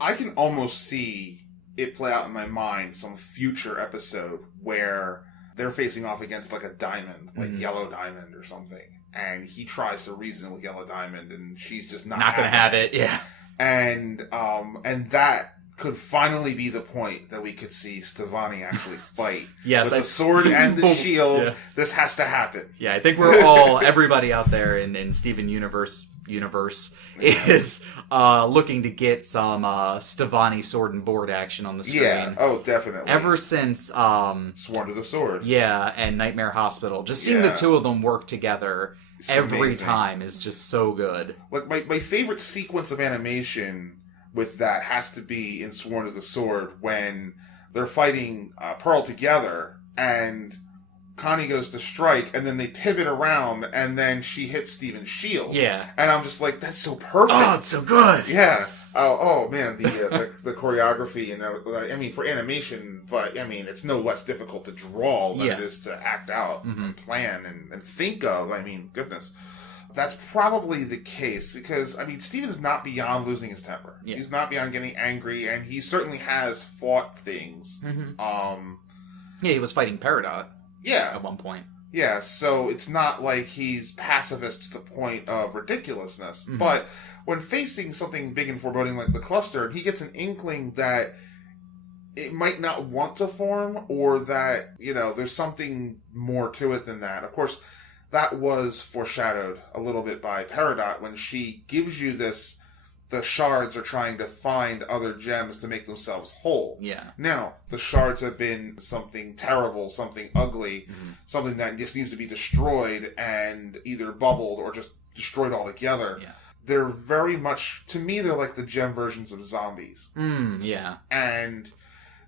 I can almost see it play out in my mind some future episode where they're facing off against like a diamond, like Yellow Diamond or something. And he tries to reason with Yellow Diamond and she's just not gonna have it. Yeah. And that could finally be the point that we could see Stevani actually fight. Yes, with the sword and the shield. Yeah. This has to happen. Yeah, I think we're all, everybody out there in Steven Universe is looking to get some Stevani sword and board action on the screen. Yeah, oh, definitely. Ever since Sworn to the Sword. Yeah, and Nightmare Hospital. Just seeing the two of them work together every time is just so good. Like my favorite sequence of animation with that has to be in Sworn to the Sword when they're fighting Pearl together and Connie goes to strike and then they pivot around and then she hits Steven's shield. Yeah. And I'm just like, that's so perfect. Oh, it's so good. Yeah. Oh man, the choreography and I mean for animation, but I mean it's no less difficult to draw than it is to act out and plan and think of. I mean, goodness. That's probably the case because, I mean, Steven's not beyond losing his temper. Yeah. He's not beyond getting angry, and he certainly has fought things. Yeah, he was fighting Peridot. Yeah. At one point. Yeah, so it's not like he's pacifist to the point of ridiculousness. But when facing something big and foreboding like the cluster, he gets an inkling that it might not want to form or that, you know, there's something more to it than that. Of course, that was foreshadowed a little bit by Peridot when she gives you this, the shards are trying to find other gems to make themselves whole. Yeah. Now, the shards have been something terrible, something ugly, something that just needs to be destroyed and either bubbled or just destroyed altogether. Yeah. They're very much, to me, they're like the gem versions of zombies. Yeah. And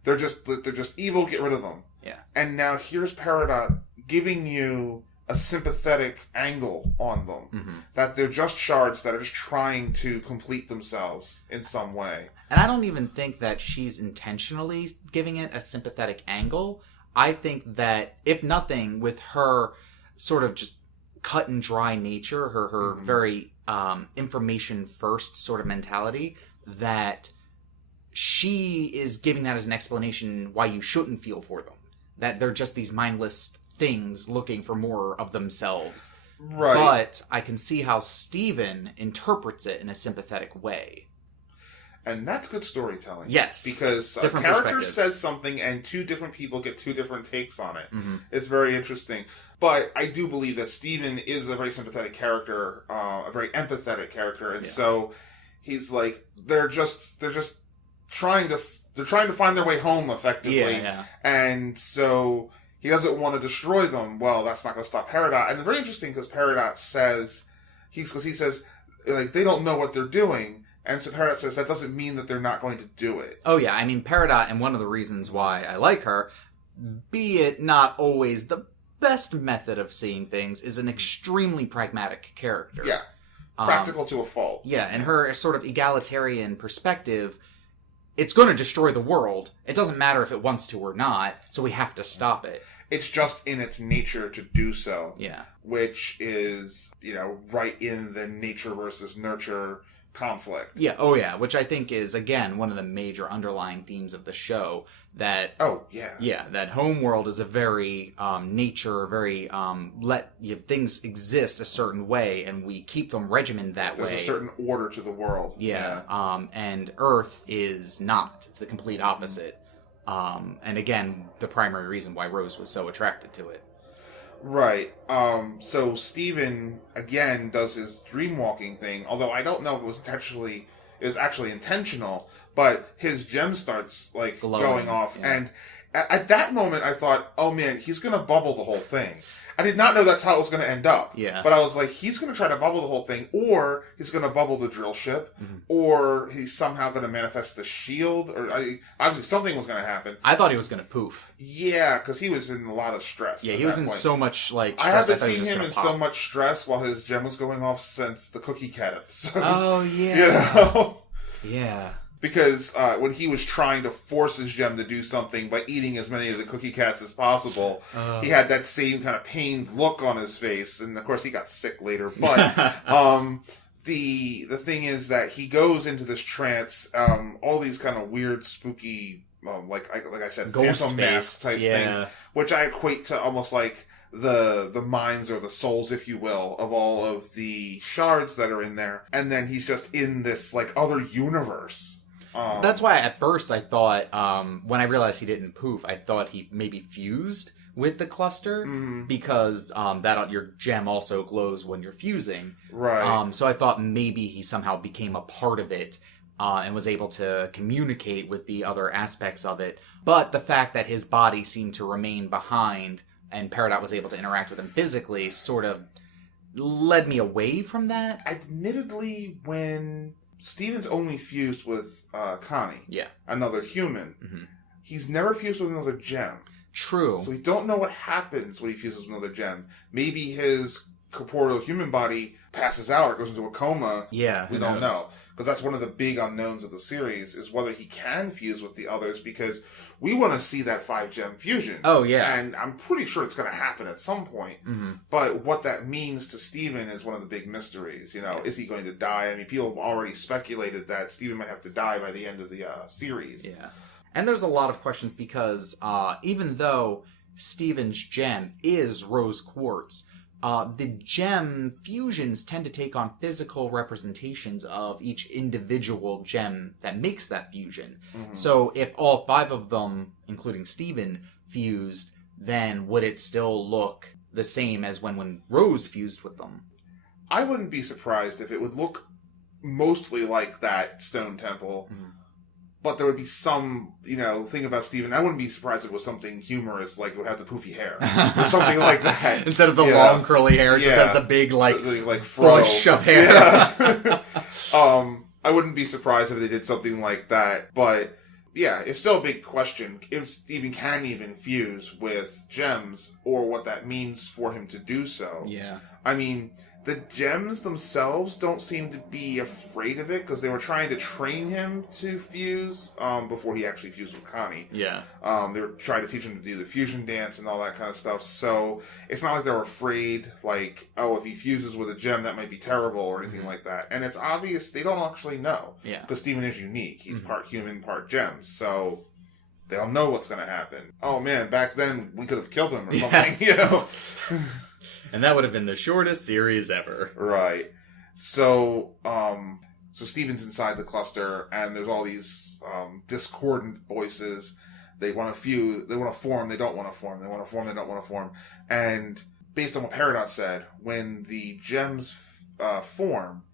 they're just evil, get rid of them. Yeah. And now here's Peridot giving you a sympathetic angle on them. That they're just shards that are just trying to complete themselves in some way. And I don't even think that she's intentionally giving it a sympathetic angle. I think that, if nothing, with her sort of just cut and dry nature, her very information first sort of mentality, that she is giving that as an explanation why you shouldn't feel for them. That they're just these mindless things looking for more of themselves. Right. But I can see how Steven interprets it in a sympathetic way. And that's good storytelling. Yes. Because a character says something and two different people get two different takes on it. It's very interesting. But I do believe that Steven is a very sympathetic character, a very empathetic character. And so he's like, they're just trying to find their way home effectively. Yeah. And so he doesn't want to destroy them. Well, that's not going to stop Peridot. And it's very interesting because Peridot says, he says, like, they don't know what they're doing. And so Peridot says that doesn't mean that they're not going to do it. Oh, yeah. I mean, Peridot, and one of the reasons why I like her, be it not always the best method of seeing things, is an extremely pragmatic character. Yeah. Practical to a fault. Yeah, and her sort of egalitarian perspective, it's going to destroy the world. It doesn't matter if it wants to or not, so we have to stop it. It's just in its nature to do so. Yeah. Which is, right in the nature versus nurture conflict. Yeah, oh yeah, which I think is, again, one of the major underlying themes of the show, that... Oh, yeah. Yeah, that Homeworld is a very nature, very things exist a certain way, and we keep them regimented that way. There's a certain order to the world. Yeah. And Earth is not. It's the complete opposite. And again, the primary reason why Rose was so attracted to it. Right. So Steven, again, does his dream-walking thing, although I don't know if it was actually intentional, but his gem starts, going off, and at that moment I thought, oh man, he's gonna bubble the whole thing. I did not know that's how it was going to end up. Yeah. But I was like, he's going to try to bubble the whole thing, or he's going to bubble the drill ship, or he's somehow going to manifest the shield, or obviously something was going to happen. I thought he was going to poof. Yeah, because he was in a lot of stress. Yeah, he was in so much, stress. I haven't seen him in so much stress while his gem was going off since the Cookie Cat episode. Oh, yeah. Yeah. Because when he was trying to force his gem to do something by eating as many of the Cookie Cats as possible, he had that same kind of pained look on his face. And, of course, he got sick later. But the thing is that he goes into this trance, all these kind of weird, spooky, like I said, ghost phantom mask type things, which I equate to almost like the minds or the souls, if you will, of all of the shards that are in there. And then he's just in this like other universe. That's why at first I thought, when I realized he didn't poof, I thought he maybe fused with the cluster, because that your gem also glows when you're fusing. Right. So I thought maybe he somehow became a part of it, and was able to communicate with the other aspects of it. But the fact that his body seemed to remain behind, and Peridot was able to interact with him physically, sort of led me away from that. Admittedly, when Steven's only fused with Connie, another human, he's never fused with another gem. True. So we don't know what happens when he fuses with another gem. Maybe his corporeal human body passes out or goes into a coma. Yeah, we don't know. Because that's one of the big unknowns of the series, is whether he can fuse with the others, because we want to see that 5-gem fusion. Oh, yeah. And I'm pretty sure it's going to happen at some point. But what that means to Steven is one of the big mysteries. You know, is he going to die? I mean, people have already speculated that Steven might have to die by the end of the series. Yeah. And there's a lot of questions because even though Steven's gem is rose quartz, the gem fusions tend to take on physical representations of each individual gem that makes that fusion. So if all 5 of them, including Steven, fused, then would it still look the same as when Rose fused with them? I wouldn't be surprised if it would look mostly like that stone temple. But there would be some, thing about Steven. I wouldn't be surprised if it was something humorous, like it would have the poofy hair. Or something like that. Instead of the long curly hair, it just has the big, like bush of hair. Yeah. I wouldn't be surprised if they did something like that. But, yeah, it's still a big question if Steven can even fuse with gems, or what that means for him to do so. Yeah. I mean, the gems themselves don't seem to be afraid of it, because they were trying to train him to fuse before he actually fused with Connie. Yeah. They were trying to teach him to do the fusion dance and all that kind of stuff. So it's not like they were afraid, like, if he fuses with a gem, that might be terrible or anything like that. And it's obvious they don't actually know. Yeah. Because Steven is unique. He's part human, part gem. So they all know what's going to happen. Oh, man, back then we could have killed him or something, And that would have been the shortest series ever. Right. So, so Steven's inside the cluster, and there's all these discordant voices. They want to fuse, they want to form, they don't want to form. They want to form, they don't want to form. And based on what Peridot said, when the gems form,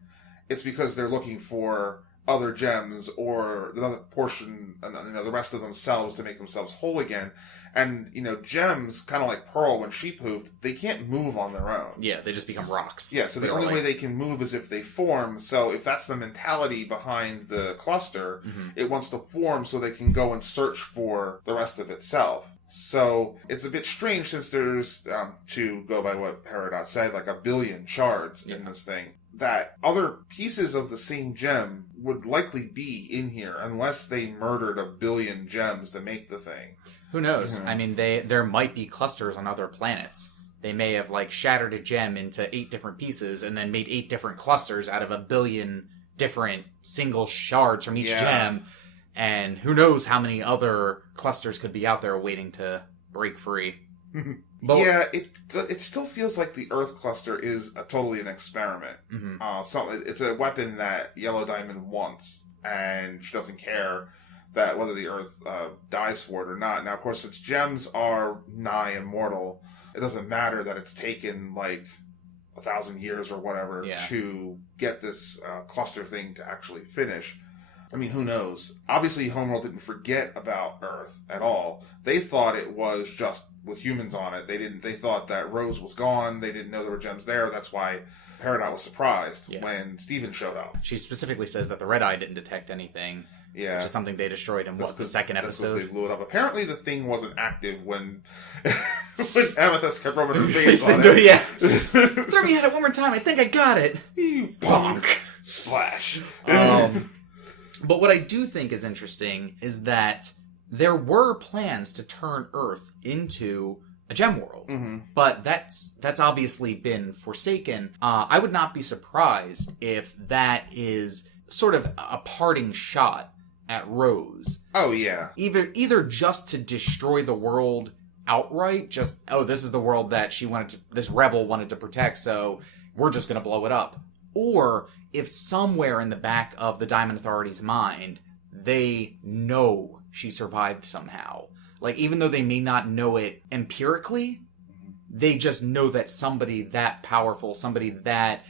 it's because they're looking for other gems or another portion, the rest of themselves to make themselves whole again. And, gems, kind of like Pearl when she poofed, they can't move on their own. Yeah, they just become rocks. Yeah, so the only way they can move is if they form. So if that's the mentality behind the cluster, it wants to form so they can go and search for the rest of itself. So it's a bit strange since there's, to go by what Peridot said, like 1 billion shards in this thing, that other pieces of the same gem would likely be in here unless they murdered 1 billion gems to make the thing. Who knows? I mean, there might be clusters on other planets. They may have, shattered a gem into 8 different pieces and then made 8 different clusters out of 1 billion different single shards from each gem. And who knows how many other clusters could be out there waiting to break free. But it still feels like the Earth cluster is totally an experiment. It's a weapon that Yellow Diamond wants, and she doesn't care that whether the Earth dies for it or not. Now, of course, since gems are nigh immortal, it doesn't matter that it's taken 1,000 years or whatever to get this cluster thing to actually finish. I mean, who knows? Obviously, Homeworld didn't forget about Earth at all. They thought it was just with humans on it. They thought that Rose was gone. They didn't know there were gems there. That's why Peridot was surprised when Steven showed up. She specifically says that the Red Eye didn't detect anything. Yeah. Which is something they destroyed in the second episode? They blew it up. Apparently the thing wasn't active when Amethyst kept rubbing her face on it. Yeah. Throw me at it one more time. I think I got it. Bonk. Splash. But what I do think is interesting is that there were plans to turn Earth into a a gem world. But that's obviously been forsaken. I would not be surprised if that is sort of a parting shot at Rose. Oh, yeah. Either just to destroy the world outright, just, oh, this is the world that this rebel wanted to protect, so we're just going to blow it up. Or if somewhere in the back of the Diamond Authority's mind, they know she survived somehow. Like, even though they may not know it empirically, they just know that somebody that powerful, somebody that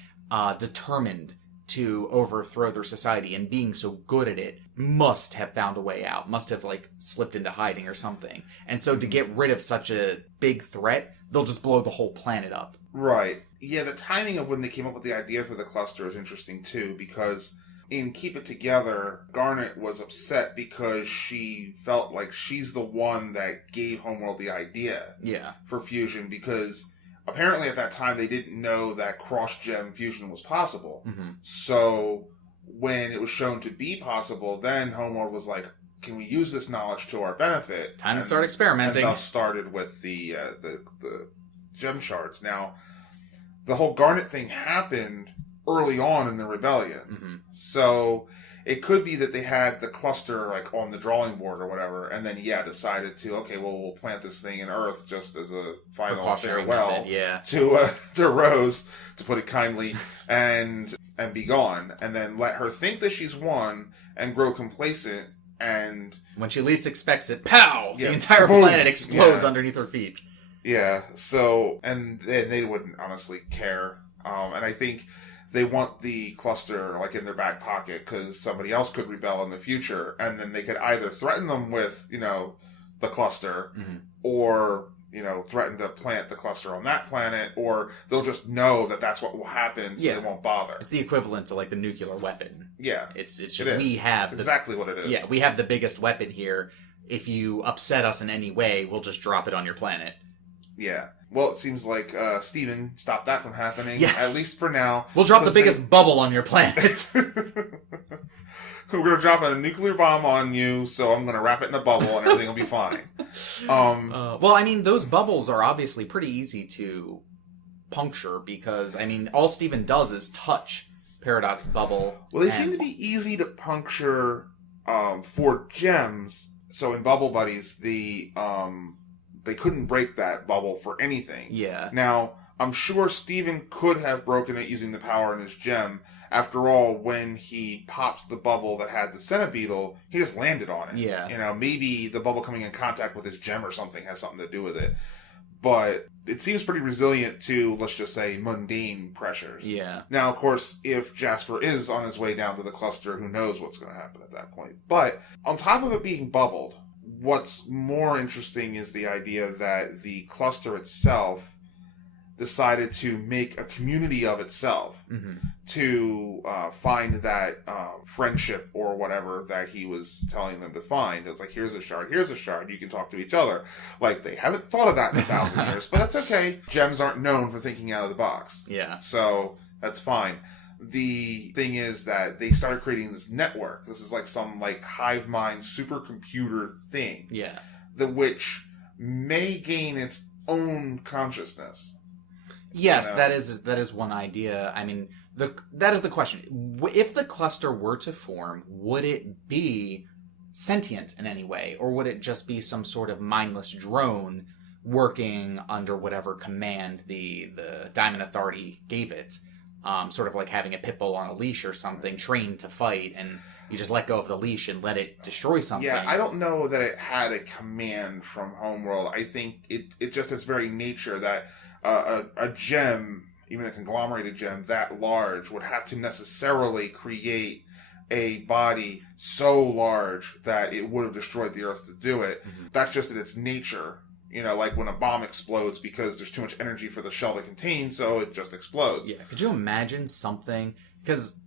determined to overthrow their society and being so good at it must have found a way out, must have, like, slipped into hiding or something. And so to get rid of such a big threat, they'll just blow the whole planet up. Right. Yeah, the timing of when they came up with the idea for the cluster is interesting, too, because in Keep It Together, Garnet was upset because she felt like she's the one that gave Homeworld the idea for fusion, because apparently at that time they didn't know that cross-gem fusion was possible. So when it was shown to be possible, then Homeworld was like, can we use this knowledge to our benefit? Time to start experimenting. And thus started with the gem shards. Now, the whole Garnet thing happened early on in the rebellion. So it could be that they had the cluster like on the drawing board or whatever, and then decided to, okay, well, we'll plant this thing in Earth just as a final farewell to Rose, to put it kindly, and be gone, and then let her think that she's won and grow complacent, and when she least expects it, pow! The entire planet explodes underneath her feet. Yeah, so, and they wouldn't honestly care. And I think they want the cluster, like, in their back pocket, because somebody else could rebel in the future, and then they could either threaten them with, the cluster, or, threaten to plant the cluster on that planet, or they'll just know that that's what will happen, so they won't bother. It's the equivalent to, like, the nuclear weapon. Yeah. It's just, we have... It's exactly what it is. Yeah, we have the biggest weapon here. If you upset us in any way, we'll just drop it on your planet. Yeah. Well, it seems like Steven stopped that from happening, at least for now. We'll drop the biggest bubble on your planet. We're going to drop a nuclear bomb on you, so I'm going to wrap it in a bubble and everything will be fine. Well, I mean, those bubbles are obviously pretty easy to puncture because, I mean, all Steven does is touch Peridot's bubble. Well, they seem to be easy to puncture for gems. So in Bubble Buddies, they couldn't break that bubble for anything. Yeah. Now, I'm sure Steven could have broken it using the power in his gem. After all, when he popped the bubble that had the centibeetle, he just landed on it. Yeah. Maybe the bubble coming in contact with his gem or something has something to do with it. But it seems pretty resilient to, let's just say, mundane pressures. Yeah. Now, of course, if Jasper is on his way down to the cluster, who knows what's going to happen at that point. But on top of it being bubbled, what's more interesting is the idea that the cluster itself decided to make a community of itself to find that friendship or whatever that he was telling them to find. It was like, here's a shard, you can talk to each other. Like, they haven't thought of that in 1,000 years, but that's okay. Gems aren't known for thinking out of the box. Yeah. So, that's fine. The thing is that they started creating this network. This is like some hive mind supercomputer thing. Yeah. Which may gain its own consciousness. Yes, that is one idea. I mean, that is the question. If the cluster were to form, would it be sentient in any way? Or would it just be some sort of mindless drone working under whatever command the Diamond Authority gave it? Sort of like having a pit bull on a leash or something, trained to fight, and you just let go of the leash and let it destroy something. Yeah, I don't know that it had a command from Homeworld. I think it just its very nature that a gem, even a conglomerated gem that large, would have to necessarily create a body so large that it would have destroyed the Earth to do it. That's just in its nature. Like when a bomb explodes because there's too much energy for the shell to contain, so it just explodes. Yeah, could you imagine something? Because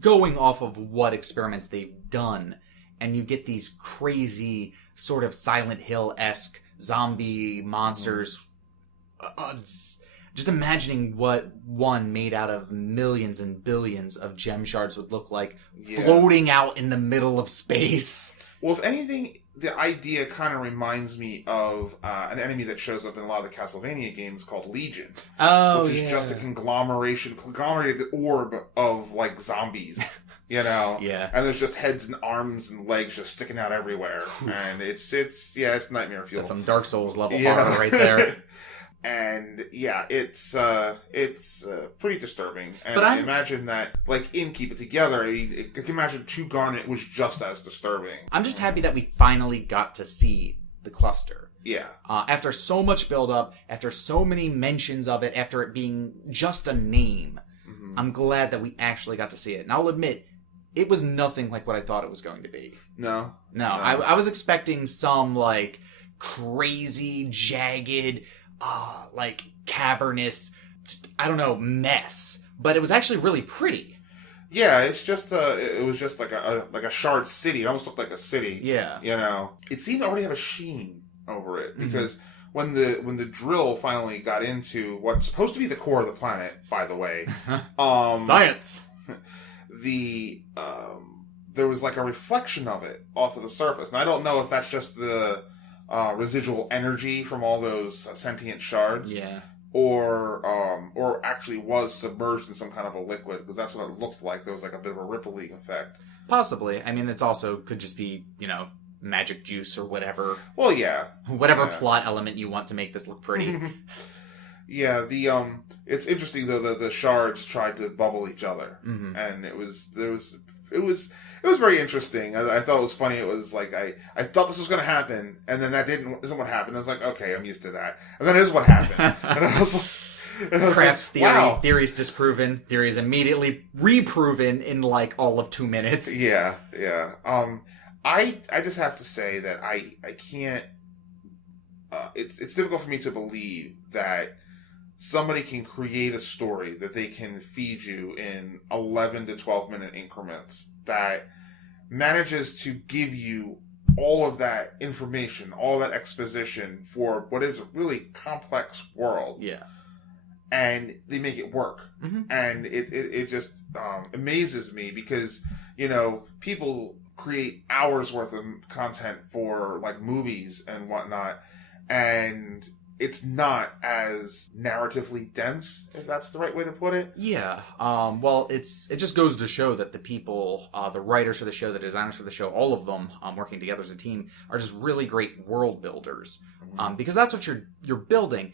going off of what experiments they've done, and you get these crazy sort of Silent Hill-esque zombie monsters. Just imagining what one made out of millions and billions of gem shards would look like floating out in the middle of space. Well, if anything, the idea kind of reminds me of an enemy that shows up in a lot of the Castlevania games called Legion. Oh, which is just a conglomerated orb of, like, zombies. You know? Yeah. And there's just heads and arms and legs just sticking out everywhere. And it's nightmare fuel. That's some Dark Souls level horror right there. And yeah, it's pretty disturbing. And but I imagine that, like, in Keep It Together, I can imagine 2 Garnet was just as disturbing. I'm just happy that we finally got to see the cluster. Yeah. After so much build-up, after so many mentions of it, after it being just a name, I'm glad that we actually got to see it. And I'll admit, it was nothing like what I thought it was going to be. No. I was expecting some, like, crazy, jagged, like, cavernous, I don't know, mess. But it was actually really pretty. Yeah, it's just it was just like a shard city. It almost looked like a city. Yeah. You know, it seemed to already have a sheen over it because when the drill finally got into what's supposed to be the core of the planet, by the way, science. There was like a reflection of it off of the surface, and I don't know if that's just the residual energy from all those sentient shards. Yeah. Or actually was submerged in some kind of a liquid, because that's what it looked like. There was like a bit of a rippling effect. Possibly. I mean, it's also could just be, you know, magic juice or whatever. Well, yeah. Whatever plot element you want to make this look pretty. Yeah, it's interesting though that the shards tried to bubble each other, and it was very interesting. I thought it was funny. It was like I thought this was going to happen, and then that isn't what happened. I was like, okay, I'm used to that, and then it is what happened. And I was like, Kraft's theory, wow. Theory's disproven. Theory is immediately reproven in like all of 2 minutes. Yeah. I just have to say that I can't. It's difficult for me to believe that somebody can create a story that they can feed you in 11 to 12 minute increments that manages to give you all of that information, all that exposition for what is a really complex world. Yeah. And they make it work. And it just amazes me because, you know, people create hours worth of content for like movies and whatnot, and it's not as narratively dense, if that's the right way to put it. Yeah. Well, it just goes to show that the people, the writers for the show, the designers for the show, all of them working together as a team are just really great world builders. Because that's what you're building.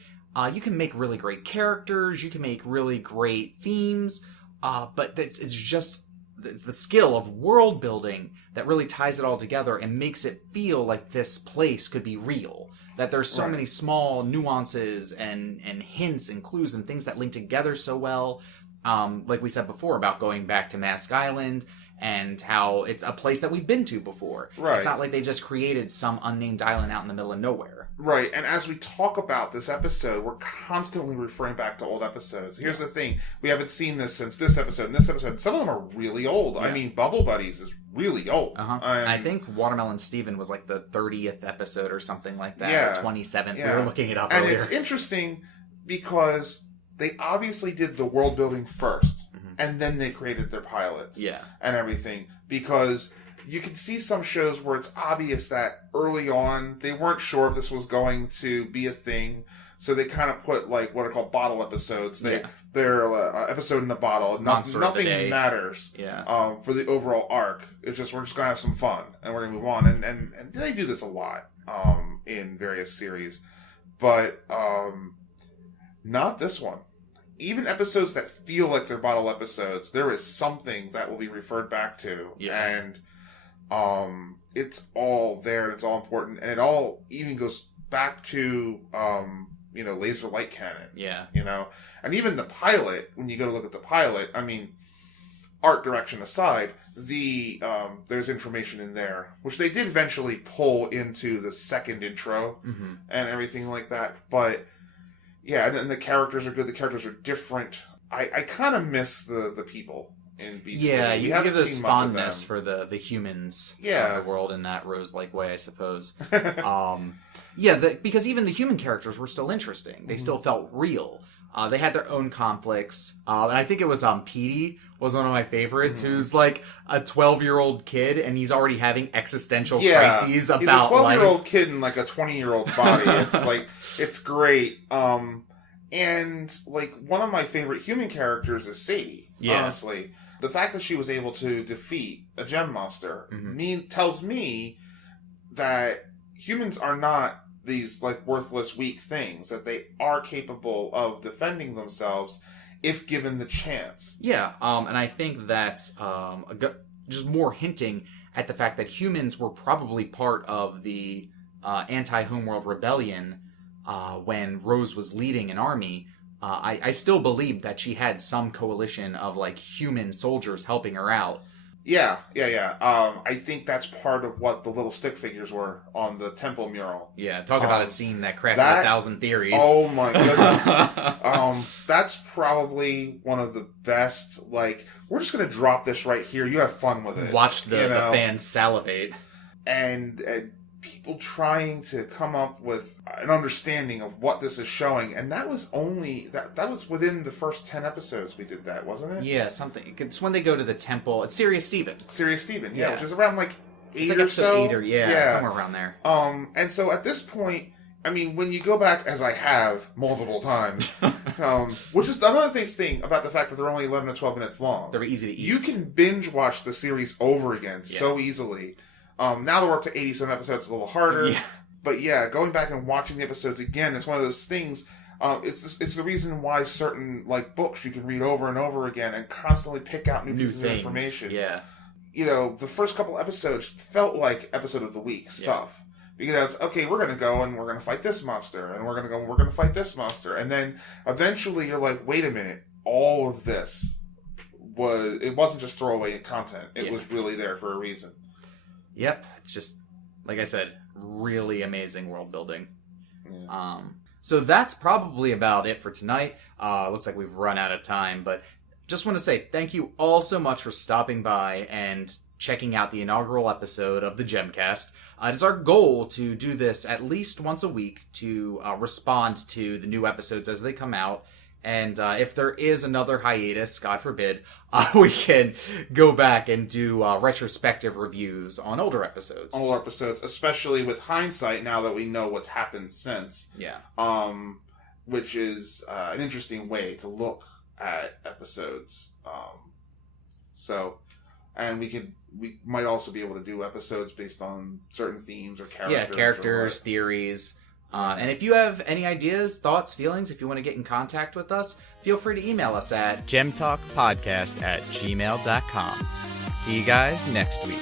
You can make really great characters, you can make really great themes, but it's just the skill of world building that really ties it all together and makes it feel like this place could be real. That there's so many small nuances and hints and clues and things that link together so well. Like we said before about going back to Mask Island and how it's a place that we've been to before. Right. It's not like they just created some unnamed island out in the middle of nowhere. Right, and as we talk about this episode, we're constantly referring back to old episodes. Here's the thing, we haven't seen this since this episode, and this episode, some of them are really old. Yeah. I mean, Bubble Buddies is really old. I think Watermelon Steven was like the 30th episode or something like that, or 27th. Yeah. We were looking it up and earlier. And it's interesting because they obviously did the world building first, and then they created their pilots and everything, because you can see some shows where it's obvious that early on they weren't sure if this was going to be a thing, so they kind of put like what are called bottle episodes. They're episode in a bottle. Nothing matters for the overall arc. It's just we're just gonna have some fun and we're gonna move on. And they do this a lot in various series, but not this one. Even episodes that feel like they're bottle episodes, there is something that will be referred back to, and it's all there, and it's all important, and it all even goes back to laser light cannon. Yeah, and even the pilot. When you go to look at the pilot, I mean, art direction aside, there's information in there which they did eventually pull into the second intro and everything like that, but. Yeah, and the characters are good. The characters are different. I kind of miss the people in BBC. Yeah, you give this fondness for the humans of the world in that Rose-like way, I suppose. Because even the human characters were still interesting. They still felt real. They had their own conflicts. And I think it was Petey was one of my favorites, who's like a 12-year-old kid, and he's already having existential crises about life. He's a 12-year-old kid in like a 20-year-old body. It's like, it's great. And like one of my favorite human characters is Sadie, honestly. The fact that she was able to defeat a gem monster tells me that humans are not these like worthless, weak things, that they are capable of defending themselves if given the chance. Yeah, and I think that's just more hinting at the fact that humans were probably part of the anti-Homeworld rebellion when Rose was leading an army. I still believe that she had some coalition of like human soldiers helping her out. Yeah. I think that's part of what the little stick figures were on the temple mural. Yeah, talk about a scene that crafted 1,000 theories. Oh my goodness. That's probably one of the best, like, we're just going to drop this right here. You have fun with it. Watch the fans salivate. And people trying to come up with an understanding of what this is showing, and that was only that was within the first 10 episodes we did that, wasn't it? Yeah, something. It's when they go to the temple. It's Sirius Steven, yeah, which is around like 8 like or so. 8 or somewhere around there. And so at this point, I mean, when you go back, as I have multiple times, which is another thing about the fact that they're only 11 to 12 minutes long. They're easy to eat. You can binge watch the series over again so easily. Now that we're up to 80-some episodes, it's a little harder. Yeah. But yeah, going back and watching the episodes again, it's one of those things. It's the reason why certain like books you can read over and over again and constantly pick out new pieces of information. Yeah. You know, the first couple episodes felt like episode of the week stuff. Because, okay, we're going to go and we're going to fight this monster, and we're going to go and we're going to fight this monster. And then eventually you're like, wait a minute, all of this it wasn't just throwaway content. It was really there for a reason. Yep, it's just, like I said, really amazing world building. Yeah. So that's probably about it for tonight. Looks like we've run out of time, but just want to say thank you all so much for stopping by and checking out the inaugural episode of the GemCast. It is our goal to do this at least once a week to respond to the new episodes as they come out. And if there is another hiatus, God forbid, we can go back and do retrospective reviews on older episodes. Especially with hindsight, now that we know what's happened since. Yeah. Which is an interesting way to look at episodes. And we might also be able to do episodes based on certain themes or characters. Yeah, characters, theories. And if you have any ideas, thoughts, feelings, if you want to get in contact with us, feel free to email us at gemtalkpodcast@gmail.com. See you guys next week.